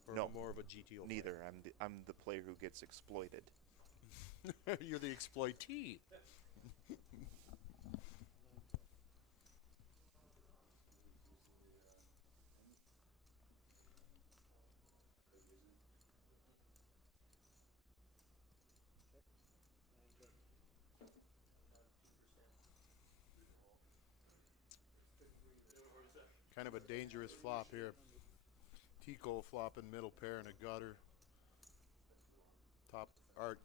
or No. more of a GTO? Neither. I'm the player who gets exploited. Player? You're the exploitee. Kind of a dangerous flop here. T-Cole flopping middle pair and a gutter.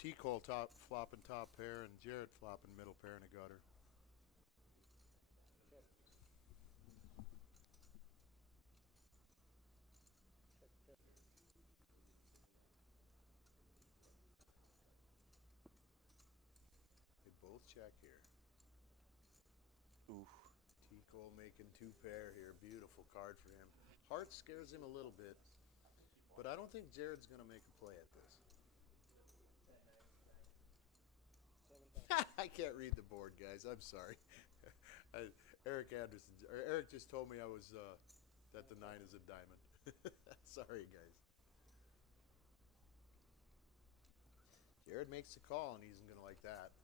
T-Cole top flopping top pair and Jared flopping middle pair and a gutter. They both check here. Ooh. T-Cole making two pair here. Beautiful card for him. Heart scares him a little bit, but I don't think Jared's going to make a play at this. I can't read the board, guys. I'm sorry. Eric just told me I was that the 9 is a diamond. Sorry, guys. Jared makes the call, and he isn't going to like that.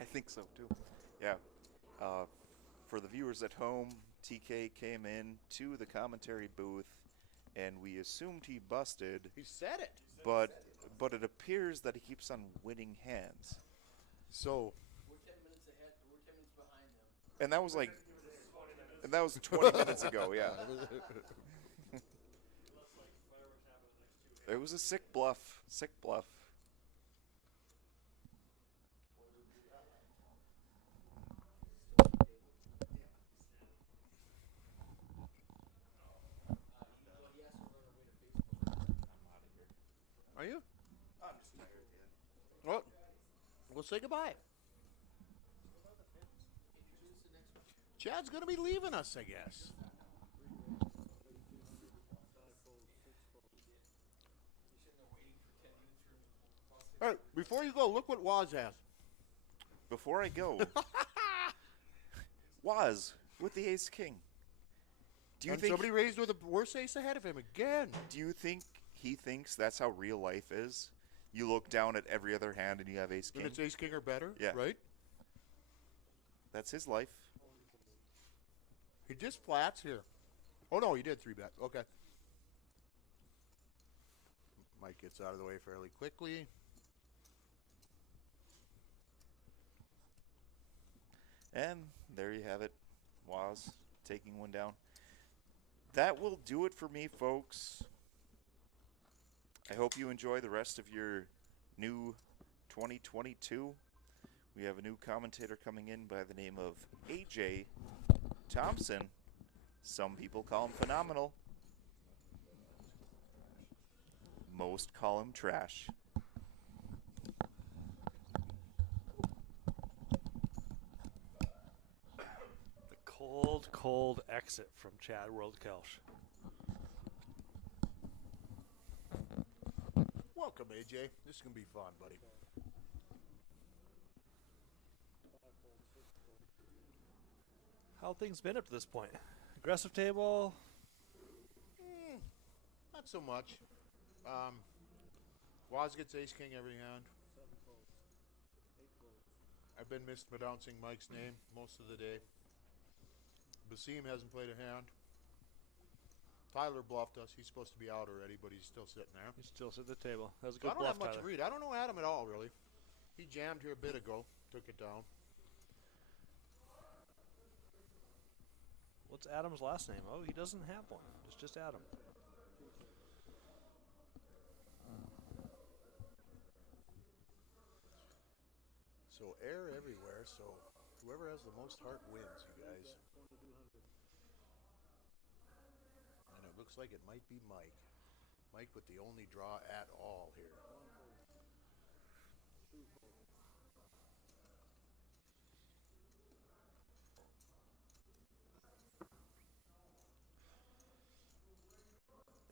I think so too. Yeah. For the viewers at home, TK came in to the commentary booth, and we assumed he busted. He said it. But it appears that he keeps on winning hands. So. We're 10 minutes ahead. We're 10 minutes behind them. And that was 20 minutes ago. Yeah. It was a sick bluff. Sick bluff. Are you? I'm just tired, yeah. Well, we'll say goodbye. Chad's going to be leaving us, I guess. All right, before you go, look what Waz has. Before I go, Waz with the ace king. Do you And think somebody raised with a worse ace ahead of him again? Do you think he thinks that's how real life is? You look down at every other hand and you have ace king. And it's ace king or better, Yeah. right? That's his life. He just flats here. Oh, no, he did 3-bet. Okay. Mike gets out of the way fairly quickly. And there you have it. Waz taking one down. That will do it for me, folks. I hope you enjoy the rest of your new 2022. We have a new commentator coming in by the name of AJ Thompson. Some people call him phenomenal. Most call him trash. The cold, cold exit from Chad World Kelch. Welcome, AJ. This is going to be fun, buddy. How have things been up to this point? Aggressive table? Not so much. Waz gets ace king every hand. I've been mispronouncing Mike's name most of the day. Basim hasn't played a hand. Tyler bluffed us. He's supposed to be out already, but he's still sitting there. He's still sitting at the table. That was a So I good don't bluff, have much Tyler. read. I don't know Adam at all, really. He jammed here a bit ago, took it down. What's Adam's last name? Oh, he doesn't have one. It's just Adam. So air everywhere, so whoever has the most heart wins, you guys. And it looks like it might be Mike. Mike with the only draw at all here.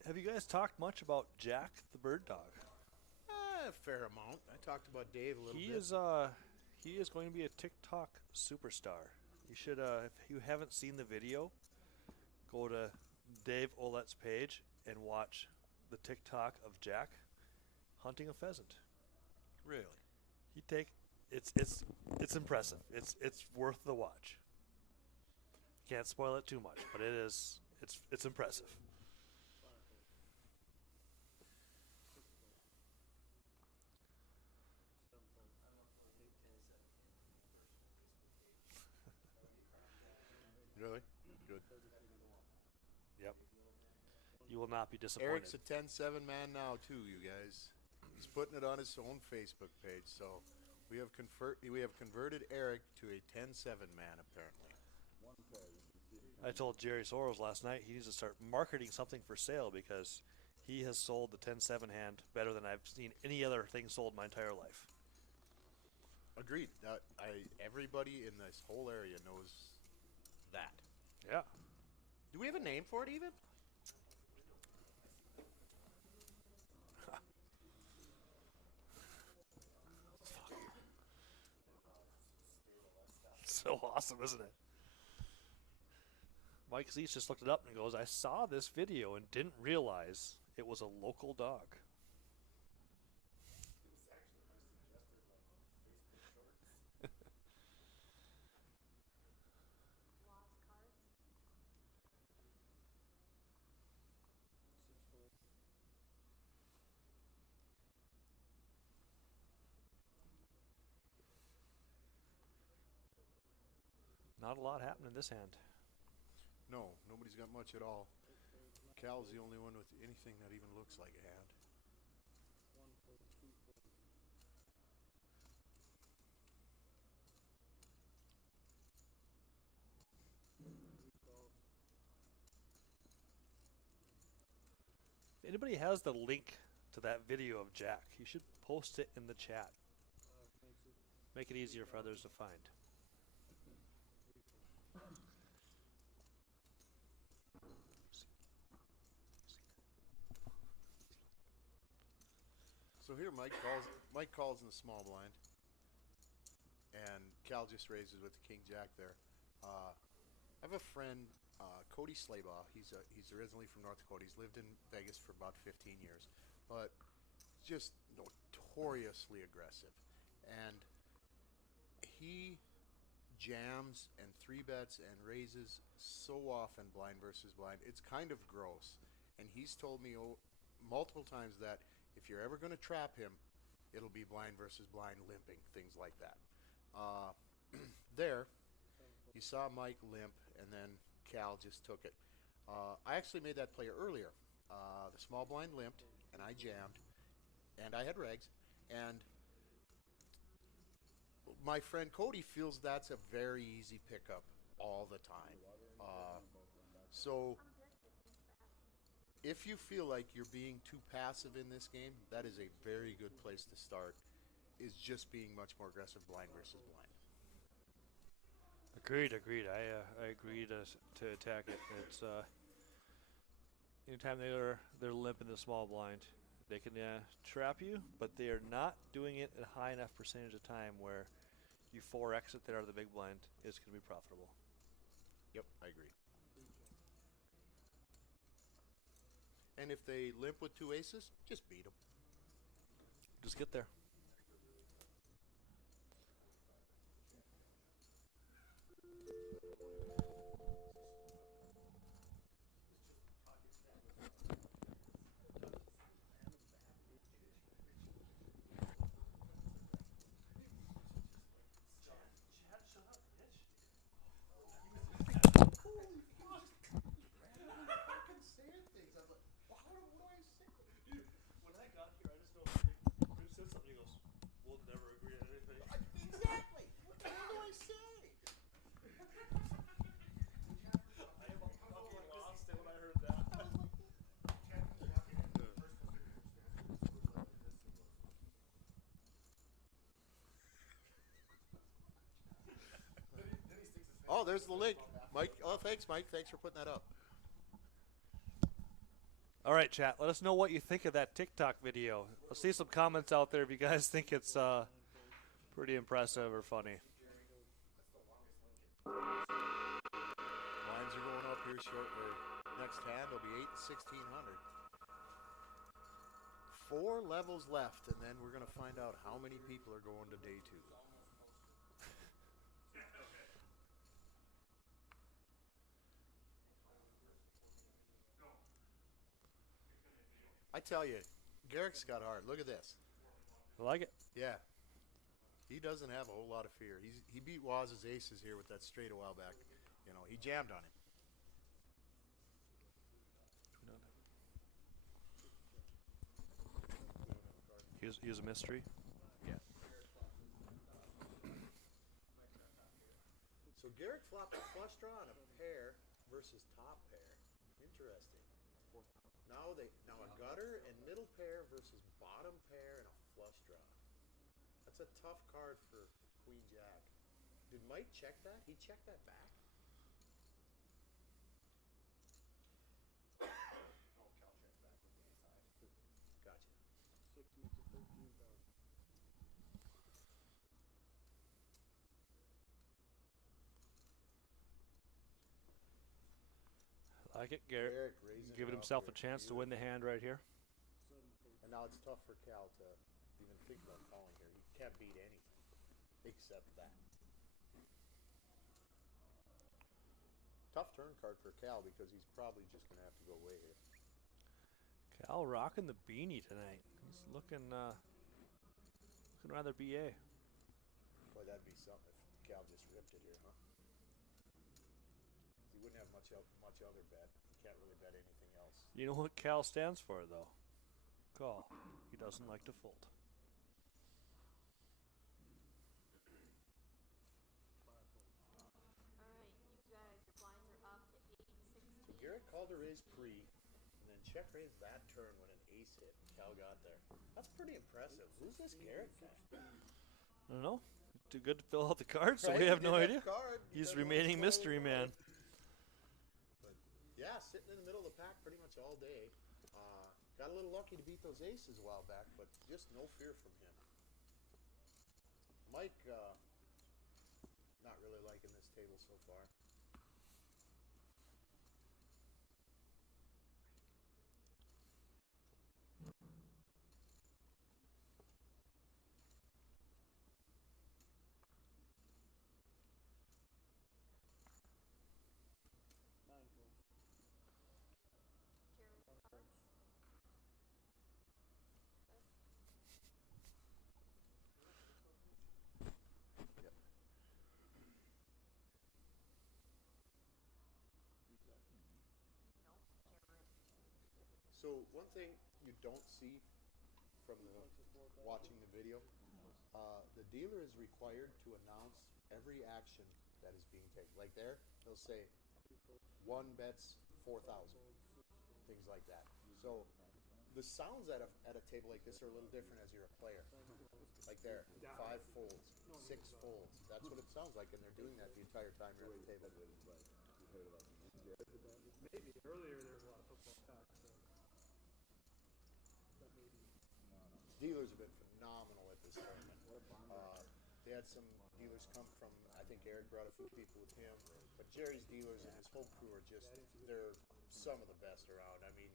Have you guys talked much about Jack the bird dog? A fair amount. I talked about Dave a little He bit. is going to be a TikTok superstar. You should if you haven't seen the video, go to Dave Olet's page and watch the TikTok of Jack hunting a pheasant. Really? It's impressive. It's worth the watch. Can't spoil it too much, but it's impressive. Really? Good. Yep. You will not be disappointed. Eric's a 10-7 man now too, you guys. He's putting it on his own Facebook page, so we have converted Eric to a 10-7 man apparently. I told Jerry Soros last night he needs to start marketing something for sale because he has sold the 10-7 hand better than I've seen any other thing sold my entire life. Agreed. Everybody in this whole area knows that. Yeah. Do we have a name for it even? So awesome, isn't it? Mike Zeese just looked it up and goes, I saw this video and didn't realize it was a local dog. Lost cards. Not a lot happening in this hand. No, nobody's got much at all. Cal's the only one with anything that even looks like a hand. If anybody has the link to that video of Jack, you should post it in the chat. Make it easier for others to find. So here Mike calls in the small blind, and Cal just raises with the King Jack there. I have a friend, Cody Slaybaugh. He's originally from North Dakota. He's lived in Vegas for about 15 years, but just notoriously aggressive, and he jams and 3-bets and raises so often blind versus blind. It's kind of gross, and he's told me multiple times that if you're ever going to trap him, it'll be blind versus blind, limping, things like that. There, you saw Mike limp, and then Cal just took it. I actually made that play earlier. The small blind limped, and I jammed, and I had regs, and my friend Cody feels that's a very easy pickup all the time. So if you feel like you're being too passive in this game, that is a very good place to start, is just being much more aggressive blind versus blind. Agreed. I agree to attack it. It's anytime they're limping the small blind, they can trap you, but they are not doing it at a high enough percentage of time where you 4x it there out of the big blind. It's going to be profitable. Yep, I agree. And if they limp with 2 aces, just beat them. Just get there. Oh, there's the link. Mike. Oh, thanks, Mike. Thanks for putting that up. All right, chat. Let us know what you think of that TikTok video. I'll see some comments out there if you guys think it's pretty impressive or funny. Lines are going up here shortly. Next hand will be 8 and 1600. 4 levels left, and then we're going to find out how many people are going to day 2. I tell you, Garrick's got heart. Look at this. I like it. Yeah. He doesn't have a whole lot of fear. He beat Waz's aces here with that straight a while back. You know, he jammed on him. He was a mystery. Yeah. So Garrick flopped a flush draw on a pair versus top pair. Interesting. Now a gutter and middle pair versus bottom pair and a flush draw. That's a tough card for Queen Jack. Did Mike check that? He checked that back? Oh, Cal checked back with the ace high. Gotcha. 6 meets at 13,000. I like it. Garrick raising giving it up himself a here. chance to win the hand right here. 7,000. And now it's tough for Cal to even think about calling here. He can't beat anything except that. Tough turn card for Cal because he's probably just going to have to go away here. Cal rocking the beanie tonight. He's looking rather BA. Boy, that'd be something if Cal just ripped it here, huh? He wouldn't have much other bet. He can't really bet anything else. You know what Cal stands for, though? Call. He doesn't like to fold. Alright, you guys, your blinds are up to 8 and 16. Garrett called a raise pre, and then check raised that turn when an ace hit. Cal got there. That's pretty impressive. Who's this Garrett guy? I don't know. Too good to fill out the cards, so Right? we have He no did idea. that card. He He's doesn't wanna remaining spoil mystery the man. card. But yeah, sitting in the middle of the pack pretty much all day. Got a little lucky to beat those aces a while back, but just no fear from him. Mike, not really liking this table so far. Jerry cards. Yep. No, Jerry. So one thing you don't see from watching the video, the dealer is required to announce every action that is being taken. Like there, they'll say one bets 4,000, things like that. So the sounds at a table like this are a little different as you're a player. Like there, 5 folds, 6 folds. That's what it sounds like, and they're doing that the entire time you're at the table. Maybe earlier there was a lot of football talk, so that maybe. Dealers have been phenomenal at this tournament. They had some dealers come from, I think Eric brought a few people with him, but Jerry's dealers and his whole crew are just, they're some of the best around. I mean,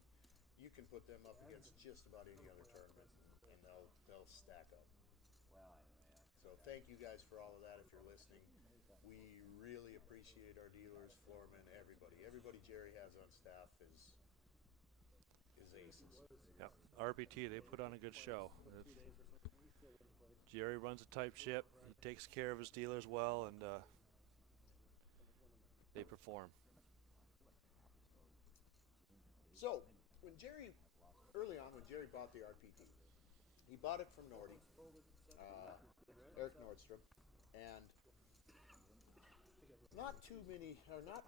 you can put them up against just about any other tournament, and they'll stack up. So thank you guys for all of that if you're listening. We really appreciate our dealers, floormen, everybody. Everybody Jerry has on staff is aces. Yep. RBT, they put on a good show. Jerry runs a tight ship. He takes care of his dealers well, and they perform. So, early on when Jerry bought the RPT, he bought it from Nordy, Eric Nordstrom, and not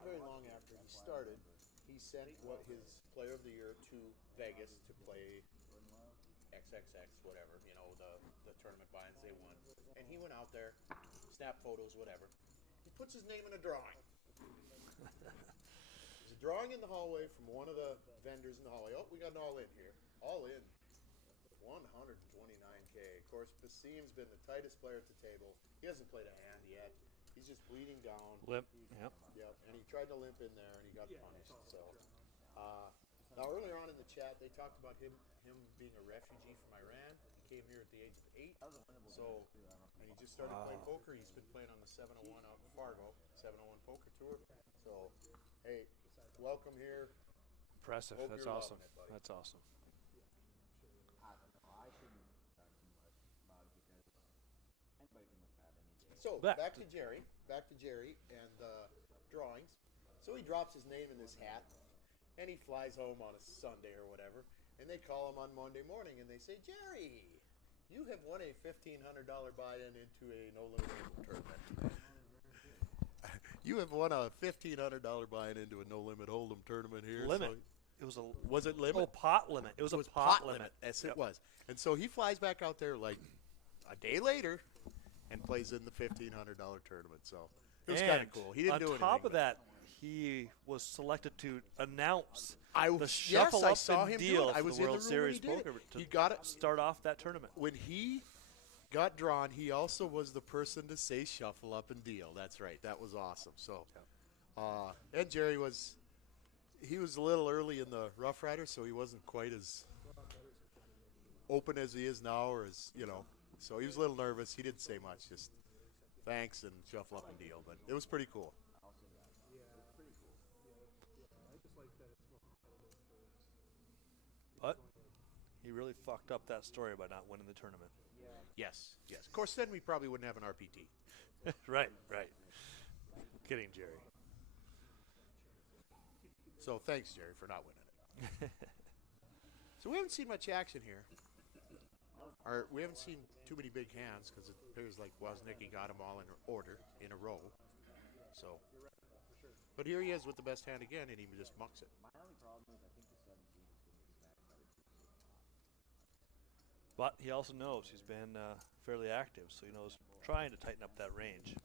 very long after he started, he sent his player of the year to Vegas to play XXX, whatever, the tournament buy-ins they won. And he went out there, snapped photos, whatever. He puts his name in a drawing. It was a drawing in the hallway from one of the vendors in the hallway. Oh, we got an all-in here. All-in. 129K. Of course, Basim's been the tightest player at the table. He hasn't played a hand yet. He's just bleeding down. Limp. Yep. Yep, and he tried to limp in there, and he got punished. So, now earlier on in the chat, they talked about him being a refugee from Iran. He came here at the age of 8. So, and he just started playing poker. He's been playing on the 701 out in Fargo, 701 Poker Tour. So, hey, welcome here. Impressive. Hope That's you're awesome. loving it, buddy. That's awesome. So Back back to Jerry and drawings. So he drops his name in this hat, and he flies home on a Sunday or whatever. And they call him on Monday morning, and they say, Jerry, you have won a $1,500 buy-in into a no limit hold'em tournament. You have won a $1,500 buy-in into a no limit hold'em tournament here. Limit. So It was a was it limit? Oh, pot limit. It was a pot limit. Yes, Yep. it was. And so he flies back out there like a day later and plays in the $1,500 tournament. So it was kind of cool. He didn't do anything. On top of but that, he was selected to announce the yes, shuffle I up saw and him do deal it. I for was the in the World room Series when he did poker it. to He got it start off that tournament. when he got drawn. He also was the person to say shuffle up and deal. That's right. That was awesome. So, and Jerry was a little early in the Roughrider, so he wasn't quite as open as he is now, or as So he was a little nervous. He didn't say much. Just thanks and shuffle up and deal. But it was pretty cool. But he really fucked up that story by not winning the tournament. Yes. Of course, then we probably wouldn't have an RPT. Right. Kidding, Jerry. So thanks, Jerry, for not winning it. So we haven't seen much action here. We haven't seen too many big hands because it appears like Woznicki got them all in order in a row. So, but here he is with the best hand again, and he just mucks it. But he also knows he's been fairly active, so he knows trying to tighten up that range.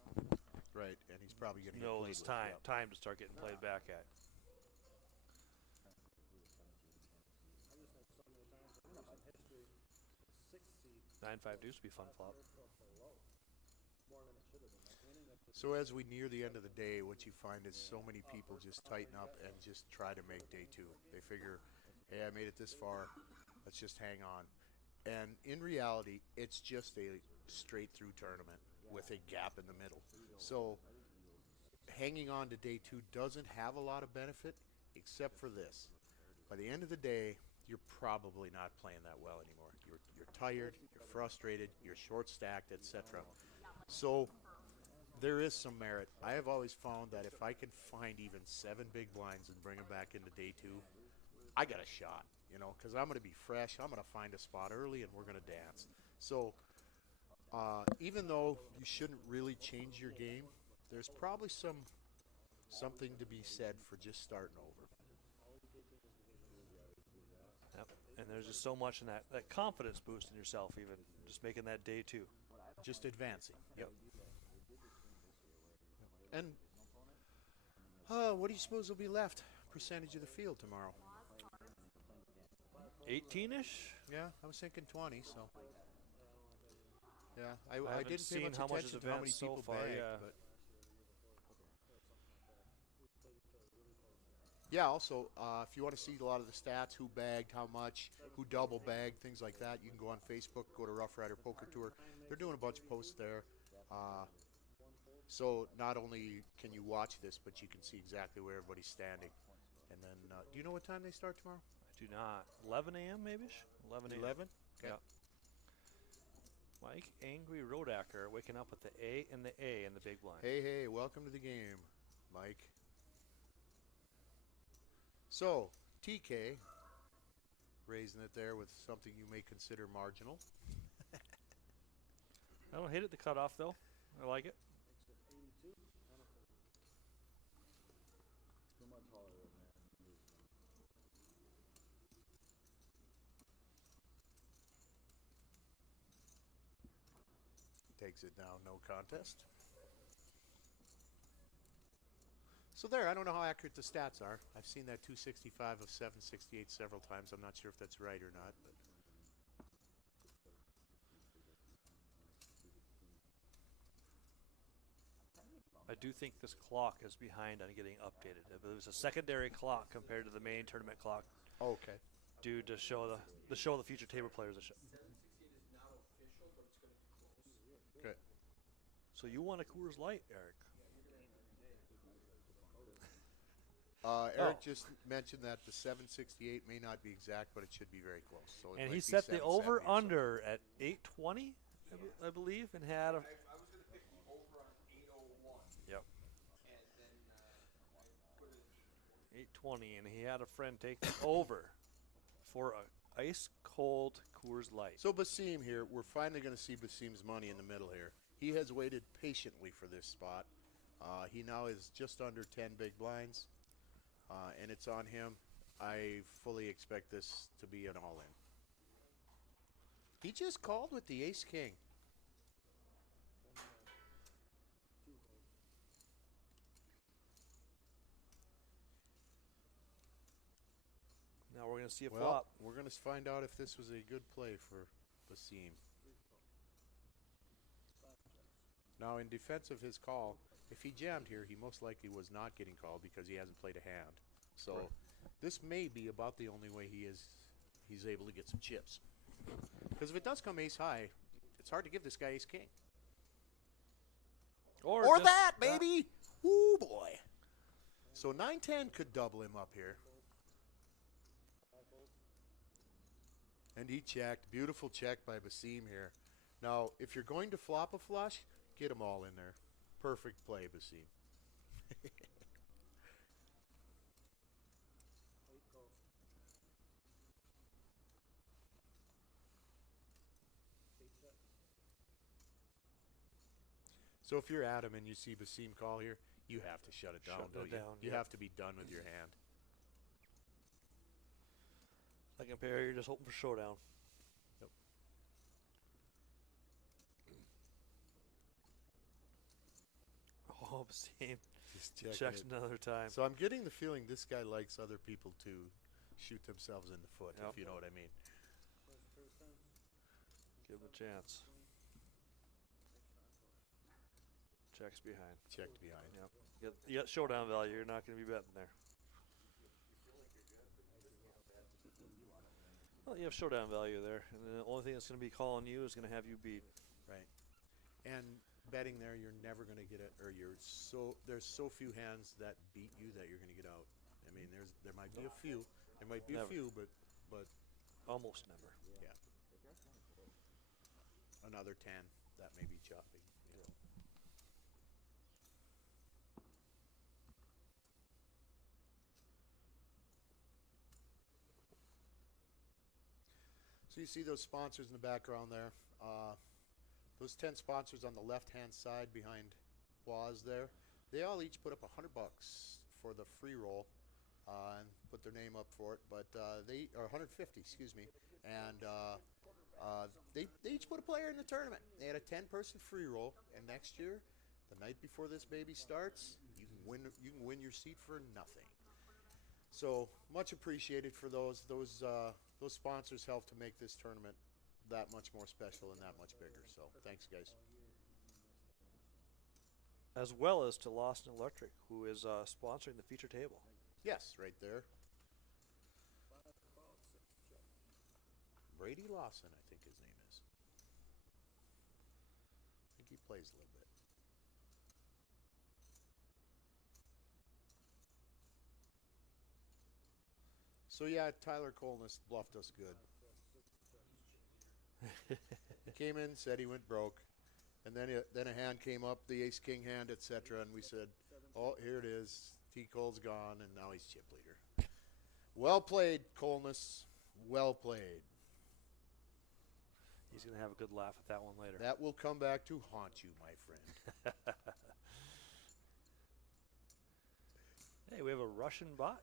Right, and he's probably going to Knows it's time to start getting played back at. 9-5 deuce would be fun flop. So as we near the end of the day, what you find is so many people just tighten up and just try to make day two. They figure, hey, I made it this far, let's just hang on. And in reality, it's just a straight through tournament with a gap in the middle. So hanging on to day two doesn't have a lot of benefit except for this. By the end of the day, you're probably not playing that well anymore. You're tired, you're frustrated, you're short stacked, etc. So there is some merit. I have always found that if I can find even 7 big blinds and bring them back into day two, I got a shot, because I'm going to be fresh. I'm going to find a spot early and we're going to dance. So even though you shouldn't really change your game, there's probably something to be said for just starting over. Yep. And there's just so much in that confidence boost in yourself, even just making that day two. Just advancing. Yep. And what do you suppose will be left? Percentage of the field tomorrow? 18-ish? Yeah, I was thinking 20. So yeah, I haven't didn't pay seen much how much attention is to how many advanced so people far, bagged. yeah. But yeah, also, if you want to see a lot of the stats, who bagged, how much, who double bagged, things like that, you can go on Facebook, go to Roughrider Poker Tour. They're doing a bunch of posts there. So not only can you watch this, but you can see exactly where everybody's standing. And then, do you know what time they start tomorrow? I do not. 11 a.m. maybe? 11 a.m. 11? Okay. Yep. Mike Angry Rodacker waking up with the A and the A in the big blind. Hey, welcome to the game, Mike. So, TK, raising it there with something you may consider marginal. I don't hate it, the cutoff, though. I like it. Takes it down, no contest. So there, I don't know how accurate the stats are. I've seen that 265 of 768 several times. I'm not sure if that's right or not. But I do think this clock is behind on getting updated. It was a secondary clock compared to the main tournament clock, okay. due to show the future table players. Okay. So you want a Coors Light, Eric? Eric just mentioned that the 768 may not be exact, but it should be very close. So it And might he be set the 770 or something. over-under at 820, I believe, and had a... I was going to pick the over on 801. Yep. And then I put it 820, and he had a friend take the over for a ice-cold Coors Light. So Basim here, we're finally going to see Basim's money in the middle here. He has waited patiently for this spot. He now is just under 10 big blinds, and it's on him. I fully expect this to be an all-in. He just called with the ace-king. Now we're going to see a Well, flop. we're going to find out if this was a good play for Basim. Now, in defense of his call, if he jammed here, he most likely was not getting called because he hasn't played a hand. So Right. this may be about the only way he's able to get some chips. Because if it does come ace high, it's hard to give this guy ace king. Or just that, baby! Ooh, boy. So 9-10 could double him up here. And he checked. Beautiful check by Basim here. Now, if you're going to flop a flush, get them all in there. Perfect play, Basim. So if you're Adam and you see Basim call here, you have to shut it down, Shut don't it you? down, You yep. have to be done with your hand. Second pair, you're just hoping for showdown. Yep. Oh, Basim Just checking checks it. another time. So I'm getting the feeling this guy likes other people to shoot themselves in the foot, Yep. if you know what I mean. Give him a chance. Checks behind. Checked behind. Yep. You got showdown value. You're not going to be betting there. Well, you have showdown value there, and the only thing that's going to be calling you is going to have you beat. Right. And betting there, you're never going to get it, or there's so few hands that beat you that you're going to get out. I mean, there might be a few. There might be Never. a few, but Almost never. yeah. Another 10, that may be choppy. You know. So you see those sponsors in the background there. Those 10 sponsors on the left-hand side behind Waz there, they all each put up $100 for the free roll and put their name up for it. But they are 150, excuse me, and they each put a player in the tournament. They had a 10-person free roll, and next year, the night before this baby starts, you can win your seat for nothing. So much appreciated for those sponsors help to make this tournament that much more special and that much bigger. So thanks, guys. As well as to Lawson Electric, who is sponsoring the feature table. Yes, right there. Brady Lawson, I think his name is. I think he plays a little bit. So yeah, Tyler Colness bluffed us good. He came in, said he went broke, and then a hand came up, the ace-king hand, etc., and we said, oh, here it is. T. Cole's gone, and now he's chip leader. Well played, Colness. Well played. He's going to have a good laugh at that one later. That will come back to haunt you, my friend. Hey, we have a Russian bot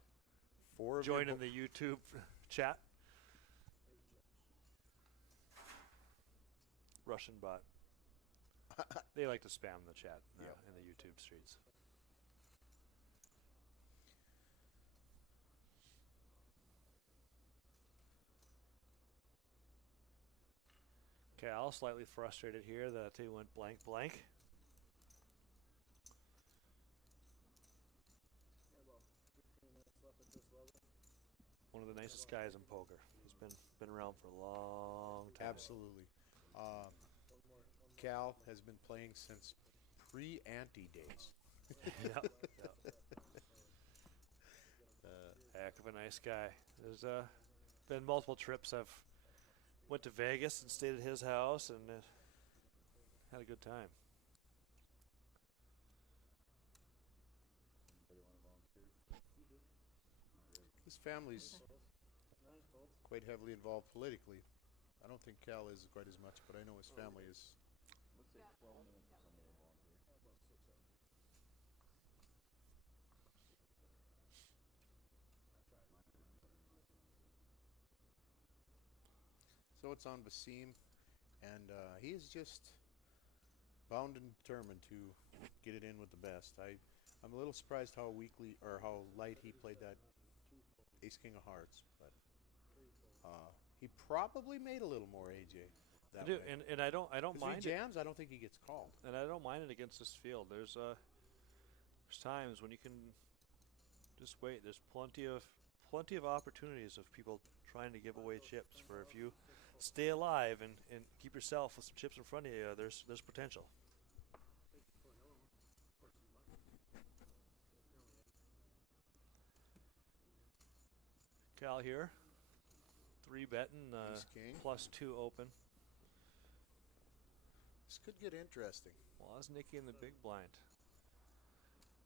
Four of your joining the YouTube chat. Russian bot. They like to spam the chat Yep. in the YouTube streets. Cal slightly frustrated here that he went blank blank. About 15 minutes left at this level. One of the nicest guys in poker. He's been around for a long time. Absolutely. One more. Cal has been playing since pre-ante days. Yep. Heck of a nice guy. There's been multiple trips. I've went to Vegas and stayed at his house and had a good time. His family's Nice folds. quite heavily involved politically. I don't think Cal is quite as much, but I know his family is. So it's on Basim, and he is just bound and determined to get it in with the best. I'm a little surprised how weakly or how light he played that Ace King of Hearts, but he probably made a little more AJ. I do, and I don't 'Cause mind he jams. I don't think he gets called. it, and I don't mind it against this field. There's times when you can just wait. There's plenty of opportunities of people trying to give away chips. For if you stay alive and keep yourself with some chips in front of you, there's potential. Cal here, 3-betting, Ace King. +2 open. This could get interesting. Woznicki in the big blind.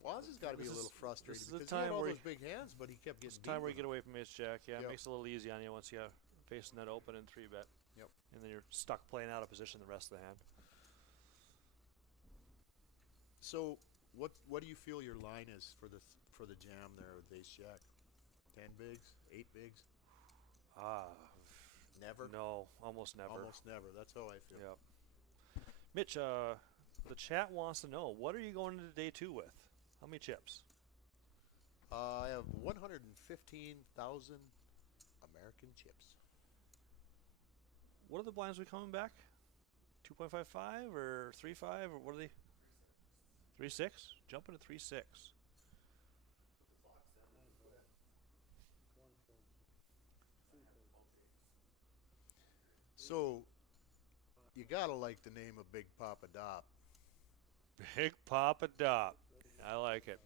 Waz has got to be This a is- little frustrated this is the because he had time all where those big hands, but he kept It's getting time where you beat get away from Ace Jack. Yeah, Yep. it makes it a little easy on you once you're facing that open and 3-bet. Yep. And then you're stuck playing out of position the rest of the hand. So, what do you feel your line is for the jam there with Ace Jack? 10 bigs, 8 bigs, never. No, almost never. Almost never. That's how I feel. Yep. Mitch, the chat wants to know, what are you going into day 2 with? How many chips? I have 115,000 American chips. What are the blinds we coming back? 2.55 or 3.5 or what are they? 3.6? Jumping to 3.6. One fold. Two folds. So, you gotta like the name of Big Papa Dop. Big Papa Dop. I like it.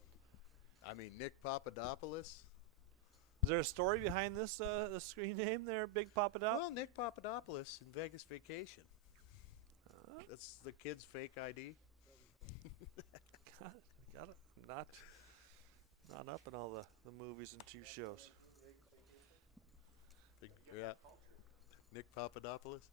I mean, Nick Papadopoulos. Is there a story behind this the screen name there, Big Papa Dop? Well, Nick Papadopoulos in Vegas Vacation. That's the kid's fake ID. Got it. Not up in all the movies and TV shows. Yeah. Nick Papadopoulos.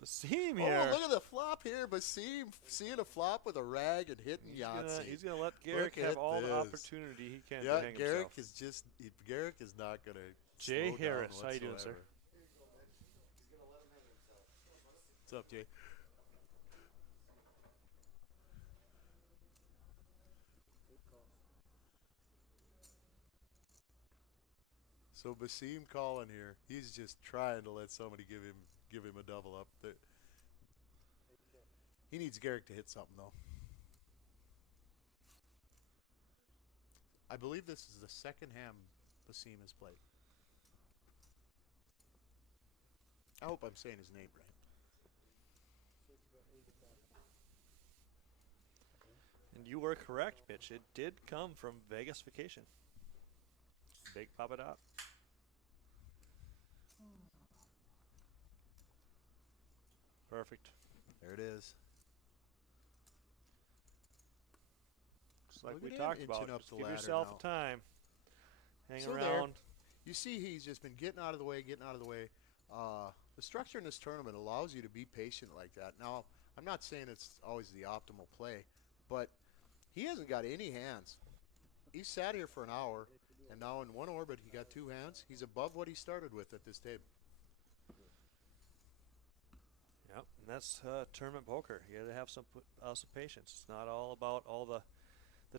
Basim here. Oh, look at the flop here. Basim seeing a flop with a rag and hitting Yahtzee. He's gonna let Garrick Look have at all the this. opportunity he can Yeah, to hang Garrick himself. Garrick is not going to. Jay Harris, how you doing, sir? What's up, Jay? Good call. So Basim calling here. He's just trying to let somebody give him a double up. He needs Garrick to hit something though. I believe this is the second ham Basim has played. I hope I'm saying his name right. 6-bet 85. And you were correct, Mitch. It did come from Vegas Vacation. Big Papa Dop. Perfect. There it is. Just like Look we at him talked about. inching up Just the give ladder yourself now. time. Hang So there. around. You see he's just been getting out of the way. The structure in this tournament allows you to be patient like that. Now, I'm not saying it's always the optimal play, but he hasn't got any hands. He sat here for an hour, and now in one orbit he got 2 hands. He's above what he started with at this table. Yep, and that's tournament poker. You got to have some patience. It's not all about all the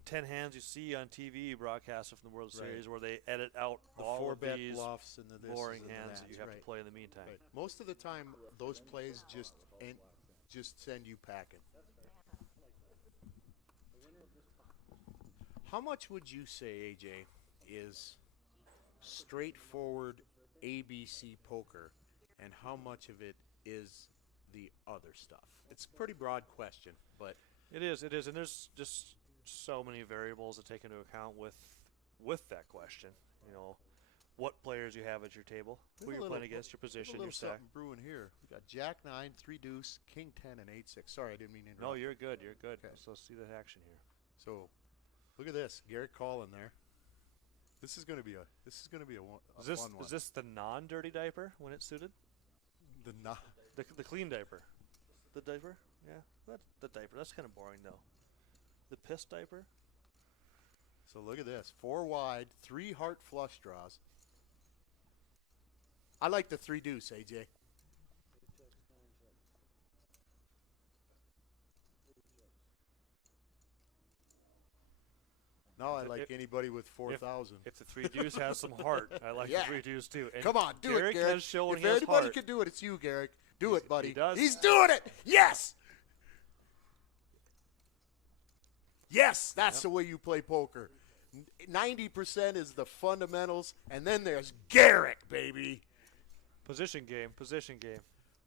10 hands you see on TV broadcasted from the World Series where they edit out The all four of bet these bluffs and the this boring and the hands that that's, you have right. to play in the meantime. Right. Most of the time, those plays just send you packing. How much would you say, AJ, is straightforward ABC poker, and how much of it is the other stuff? It's a pretty broad question, but It is, and there's just so many variables to take into account with that question. You know, what players you have at your table, who you're playing against, your position, your stack. something brewing here. We got Jack 9, 3 deuce, King 10, and 8-6. Sorry, I didn't mean to interrupt. No, you're good. You're good. Okay. So let's see that action here. So, look at this, Garrett Collin there. This is going to be a fun one. Is this the non-dirty diaper when it's suited? The clean diaper. The diaper? Yeah, that's the diaper. That's kind of boring though. The piss diaper. So look at this, 4 wide, 3 heart flush draws. I like the 3 deuce, AJ. No, I like anybody with 4,000. If the 3 deuce has some heart, I like the 3 deuce too. And Come on, do Garrick it, Garrick. has shown If he has anybody heart. can do it, it's you, Garrick. Do it, buddy. He does. He's doing it. Yes. Yes, that's the way you play poker. 90% is the fundamentals, and then there's Garrick, baby. Position game.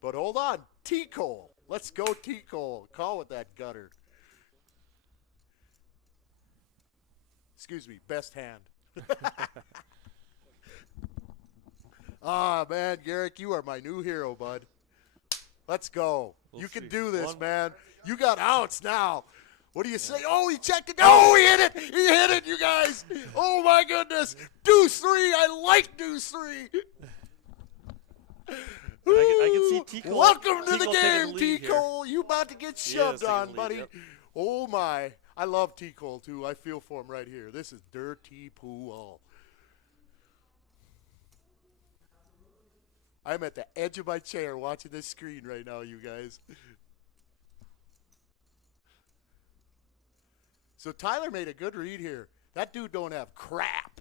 But hold on, T. Cole. Let's go, T. Cole. Call with that gutter. Excuse me, best hand. Ah, man, Garrick, you are my new hero, bud. Let's go. We'll you can see. do this, One- man. You got outs now. What do you say? Oh, he checked it. Oh, he hit it. He hit it, you guys. Oh, my goodness. Deuce 3. I like Deuce 3. I can see T. Cole. Welcome to T. the Cole taking game, the T. lead here. Cole. You about to get He shoved is taking on, the lead, buddy. yep. Oh, my. I love T. Cole, too. I feel for him right here. This is dirty pool. I'm at the edge of my chair watching this screen right now, you guys. So Tyler made a good read here. That dude don't have crap.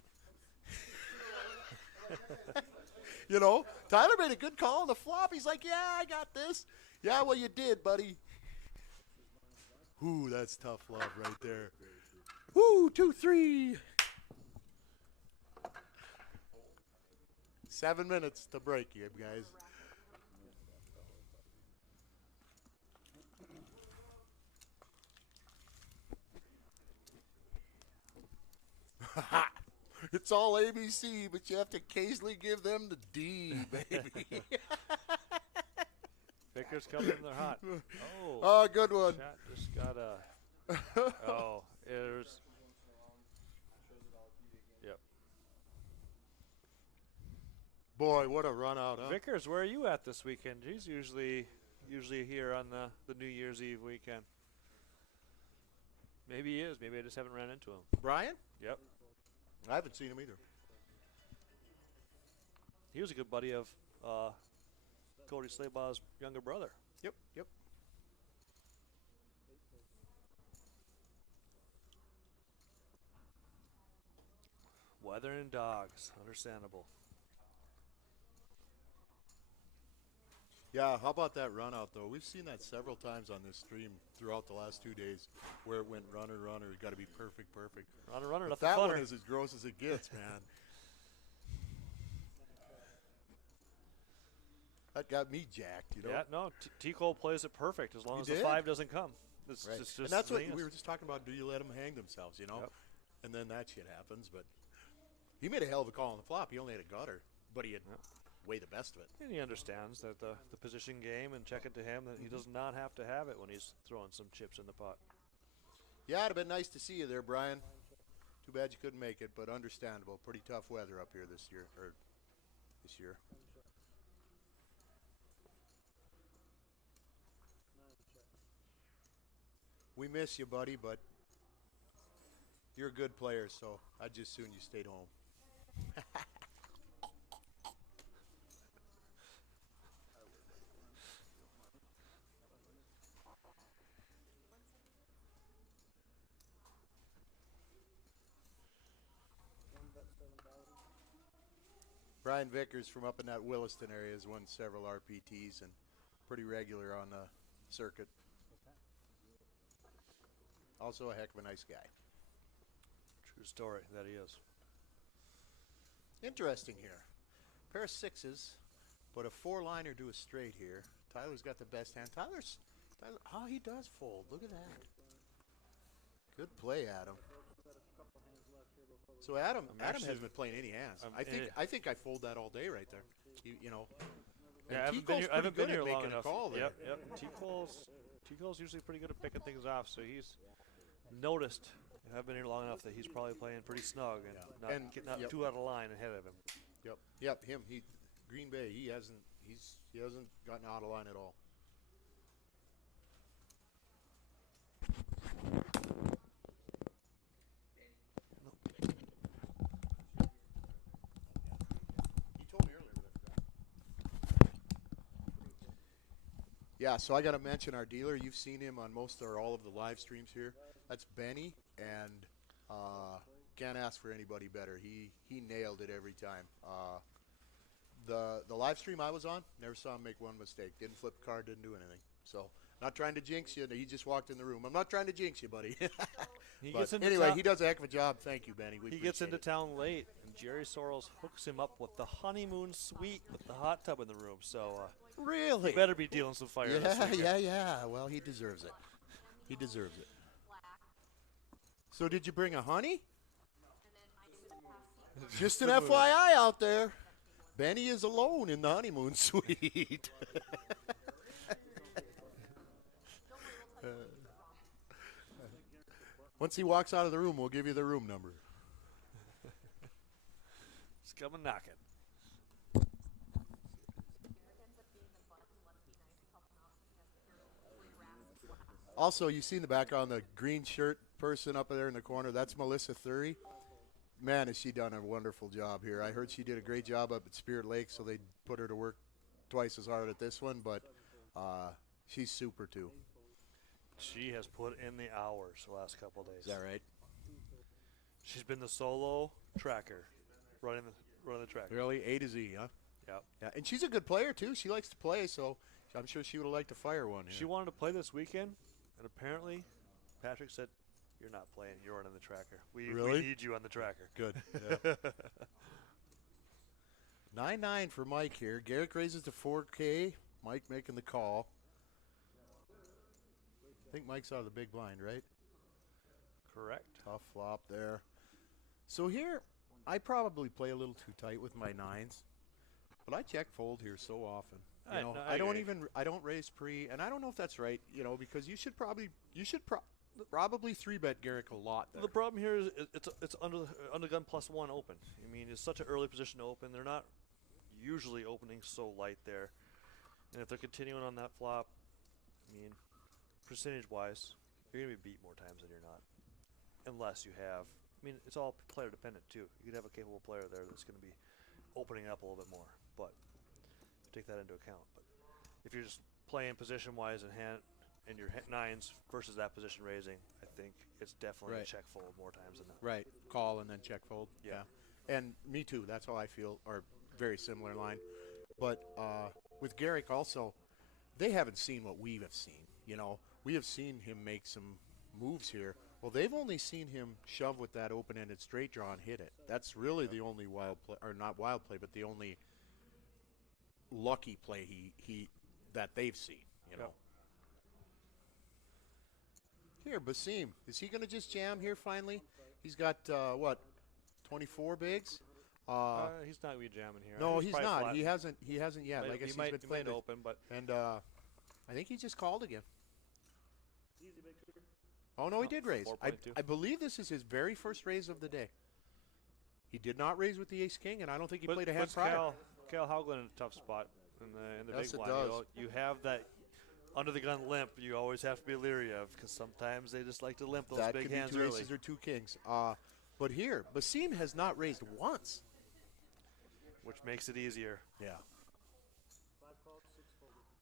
You know, Tyler made a good call on the flop. He's like, yeah, I got this. Yeah, well, you did, buddy. Ooh, that's tough love right there. Woo, 2-3. 7 minutes to break you guys. It's all ABC, but you have to occasionally give them the D, baby. Vickers coming in there hot. Oh, Oh, good one. shot just got a. Oh, there's. Yep. Boy, what a run out, huh? Vickers, where are you at this weekend? He's usually here on the New Year's Eve weekend. Maybe he is. Maybe I just haven't ran into him. Brian? Yep. I haven't seen him either. He was a good buddy of Cody Slaybaugh's younger brother. Yep. Weather and dogs. Understandable. Yeah, how about that run out, though? We've seen that several times on this stream throughout the last 2 days where it went runner. You got to be perfect. Runner, But nothing that funner. one is as gross as it gets, man. That got me jacked, you know? Yeah, no. T. Cole plays it perfect as long He as did. the 5 doesn't come. It's Right. just And that's the what thing we is- were just talking about. Do you let them hang themselves, you know? Yep. And then that shit happens. But he made a hell of a call on the flop. He only had a gutter, but he had way the best of it. And he understands that the position game and check it to him that he does not have to have it when he's throwing some chips in the pot. Yeah, it'd have been nice to see you there, Brian. Too bad you couldn't make it, but understandable. Pretty tough weather up here this year. We miss you, buddy, but you're a good player, so I'd just soon you stayed home. Brian Vickers from up in that Williston area has won several RPTs and pretty regular on the circuit. Also a heck of a nice guy. True story, that he is. Interesting here. Pair of sixes, but a four-liner to a straight here. Tyler's got the best hand. Tyler, oh, he does fold. Look at that. Good play, Adam. So Adam hasn't been playing any hands. I think I fold that all day right there. You know. Yeah, I haven't been here long enough. Yep. T-Cole's usually pretty good at picking things off, so he's noticed. I've been here long enough that he's probably playing pretty snug and not too out of line ahead of him. Yep. Green Bay. He hasn't gotten out of line at all. He told me earlier, but I forgot. Yeah, so I got to mention our dealer. You've seen him on most or all of the live streams here. That's Benny, and can't ask for anybody better. He nailed it every time. The live stream I was on, never saw him make one mistake. Didn't flip a card, didn't do anything. So, not trying to jinx you. He just walked in the room. I'm not trying to jinx you, buddy. He does a heck of a job. Thank you, Benny. He gets into town late, and Jerry Sorrells hooks him up with the honeymoon suite with the hot tub in the room. So, really? He better be dealing some fire this weekend. Yeah. Well, he deserves it. He deserves it. So, did you bring a honey? Just an FYI out there. Benny is alone in the honeymoon suite. Once he walks out of the room, we'll give you the room number. He's coming knocking. Also, you see in the background the green shirt person up there in the corner. That's Melissa Thury. Man, has she done a wonderful job here. I heard she did a great job up at Spirit Lake, so they put her to work twice as hard at this one, but she's super, too. She has put in the hours the last couple of days. Is that right? She's been the solo tracker, running the tracker. Really? A to Z, huh? Yep. Yeah, and she's a good player, too. She likes to play, so I'm sure she would have liked to fire one here. She wanted to play this weekend, and apparently Patrick said, "You're not playing. You're running the tracker. We need you on the tracker." Good. Yeah. 9-9 for Mike here. Garrick raises to 4K. Mike making the call. I think Mike's out of the big blind, right? Correct. Tough flop there. So here, I probably play a little too tight with my nines, but I check fold here so often. I don't raise pre, and I don't know if that's right. Because you should probably 3-bet Garrick a lot there. The problem here is it's under gun +1 open. I mean, it's such an early position to open. They're not usually opening so light there, and if they're continuing on that flop, I mean, percentage-wise, you're gonna be beat more times than you're not, unless you have. I mean, it's all player dependent too. You could have a capable player there that's going to be opening up a little bit more, but take that into account. But if you're just playing position-wise and your nines versus that position raising, I think it's definitely a check fold more times than not. Right, call and then check fold. Yeah. And me too. That's how I feel, or very similar line. But with Garrick also, they haven't seen what we have seen. We have seen him make some moves here. Well, they've only seen him shove with that open-ended straight draw and hit it. That's really the only wild play, or not wild play, but the only lucky play that they've seen. Here, Basim, is he going to just jam here finally? He's got 24 bigs. He's not going to be jamming here. No, he's not. Flat. He hasn't yet. I guess he's been playing open, but I think he just called again. Oh no, he did raise. I believe this is his very first raise of the day. He did not raise with the ace king, and I don't think he played a hand prior. Cal Haugland in a tough spot in the Yes, big it blind. does. You have that under the gun limp. You always have to be leery of, because sometimes they just like to limp those That big could be hands two early. aces or two kings. But here, Basim has not raised once. Which makes it easier. Yeah.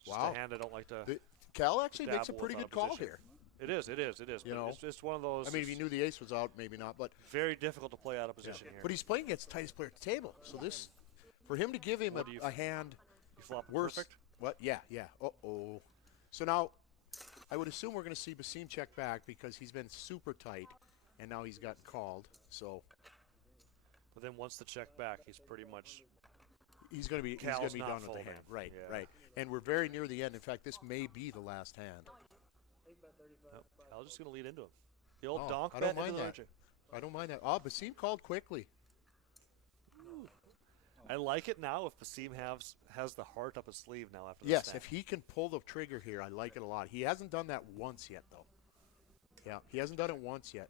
Just a hand I don't like to. Cal actually makes a dabble pretty with good call opposition. here. It is. But it's just one of those. I mean, if he knew the ace was out, maybe not. But very difficult to play out of position here. But he's playing against the tightest player at the table. So this, For him to give him What do you a hand You flop worse. perfect. What? Yeah. Uh-oh. So now, I would assume we're going to see Basim check back because he's been super tight, and now he's gotten called. So But then once the check back, he's pretty much he's going to be Cal's done with not the folding. hand. Right. Yeah. Right. And we're very near the end. In fact, this may be the last hand. Eight bet 35. Nope. Cal's just going to lead into him. The old Oh, donk I bet don't mind into the that. river. I don't mind that. Oh, Basim called quickly. I like it now if Basim has the heart up his sleeve now after this Yes, stand. if he can pull the trigger here, I like it a lot. He hasn't done that once yet, though. Yeah, he hasn't done it once yet.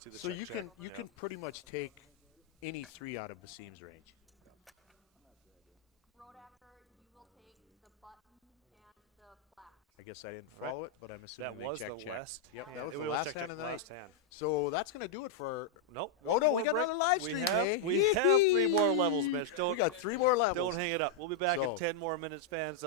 See the So check, you check. can you Yeah. can pretty much take any three out of Basim's range. Road after, you will take the button and the black. I guess I didn't Right. follow it, but I'm assuming That they was check, the check. last. Yep, hand. that was It the last check, hand check, of the night. last hand. So that's going to do it for. Nope. Oh, one no, more we got break. another live We stream, have, eh? we have 3 more levels, Mitch. We Don't got 3 more levels. don't hang it up. We'll be back So- in 10 more minutes, fans.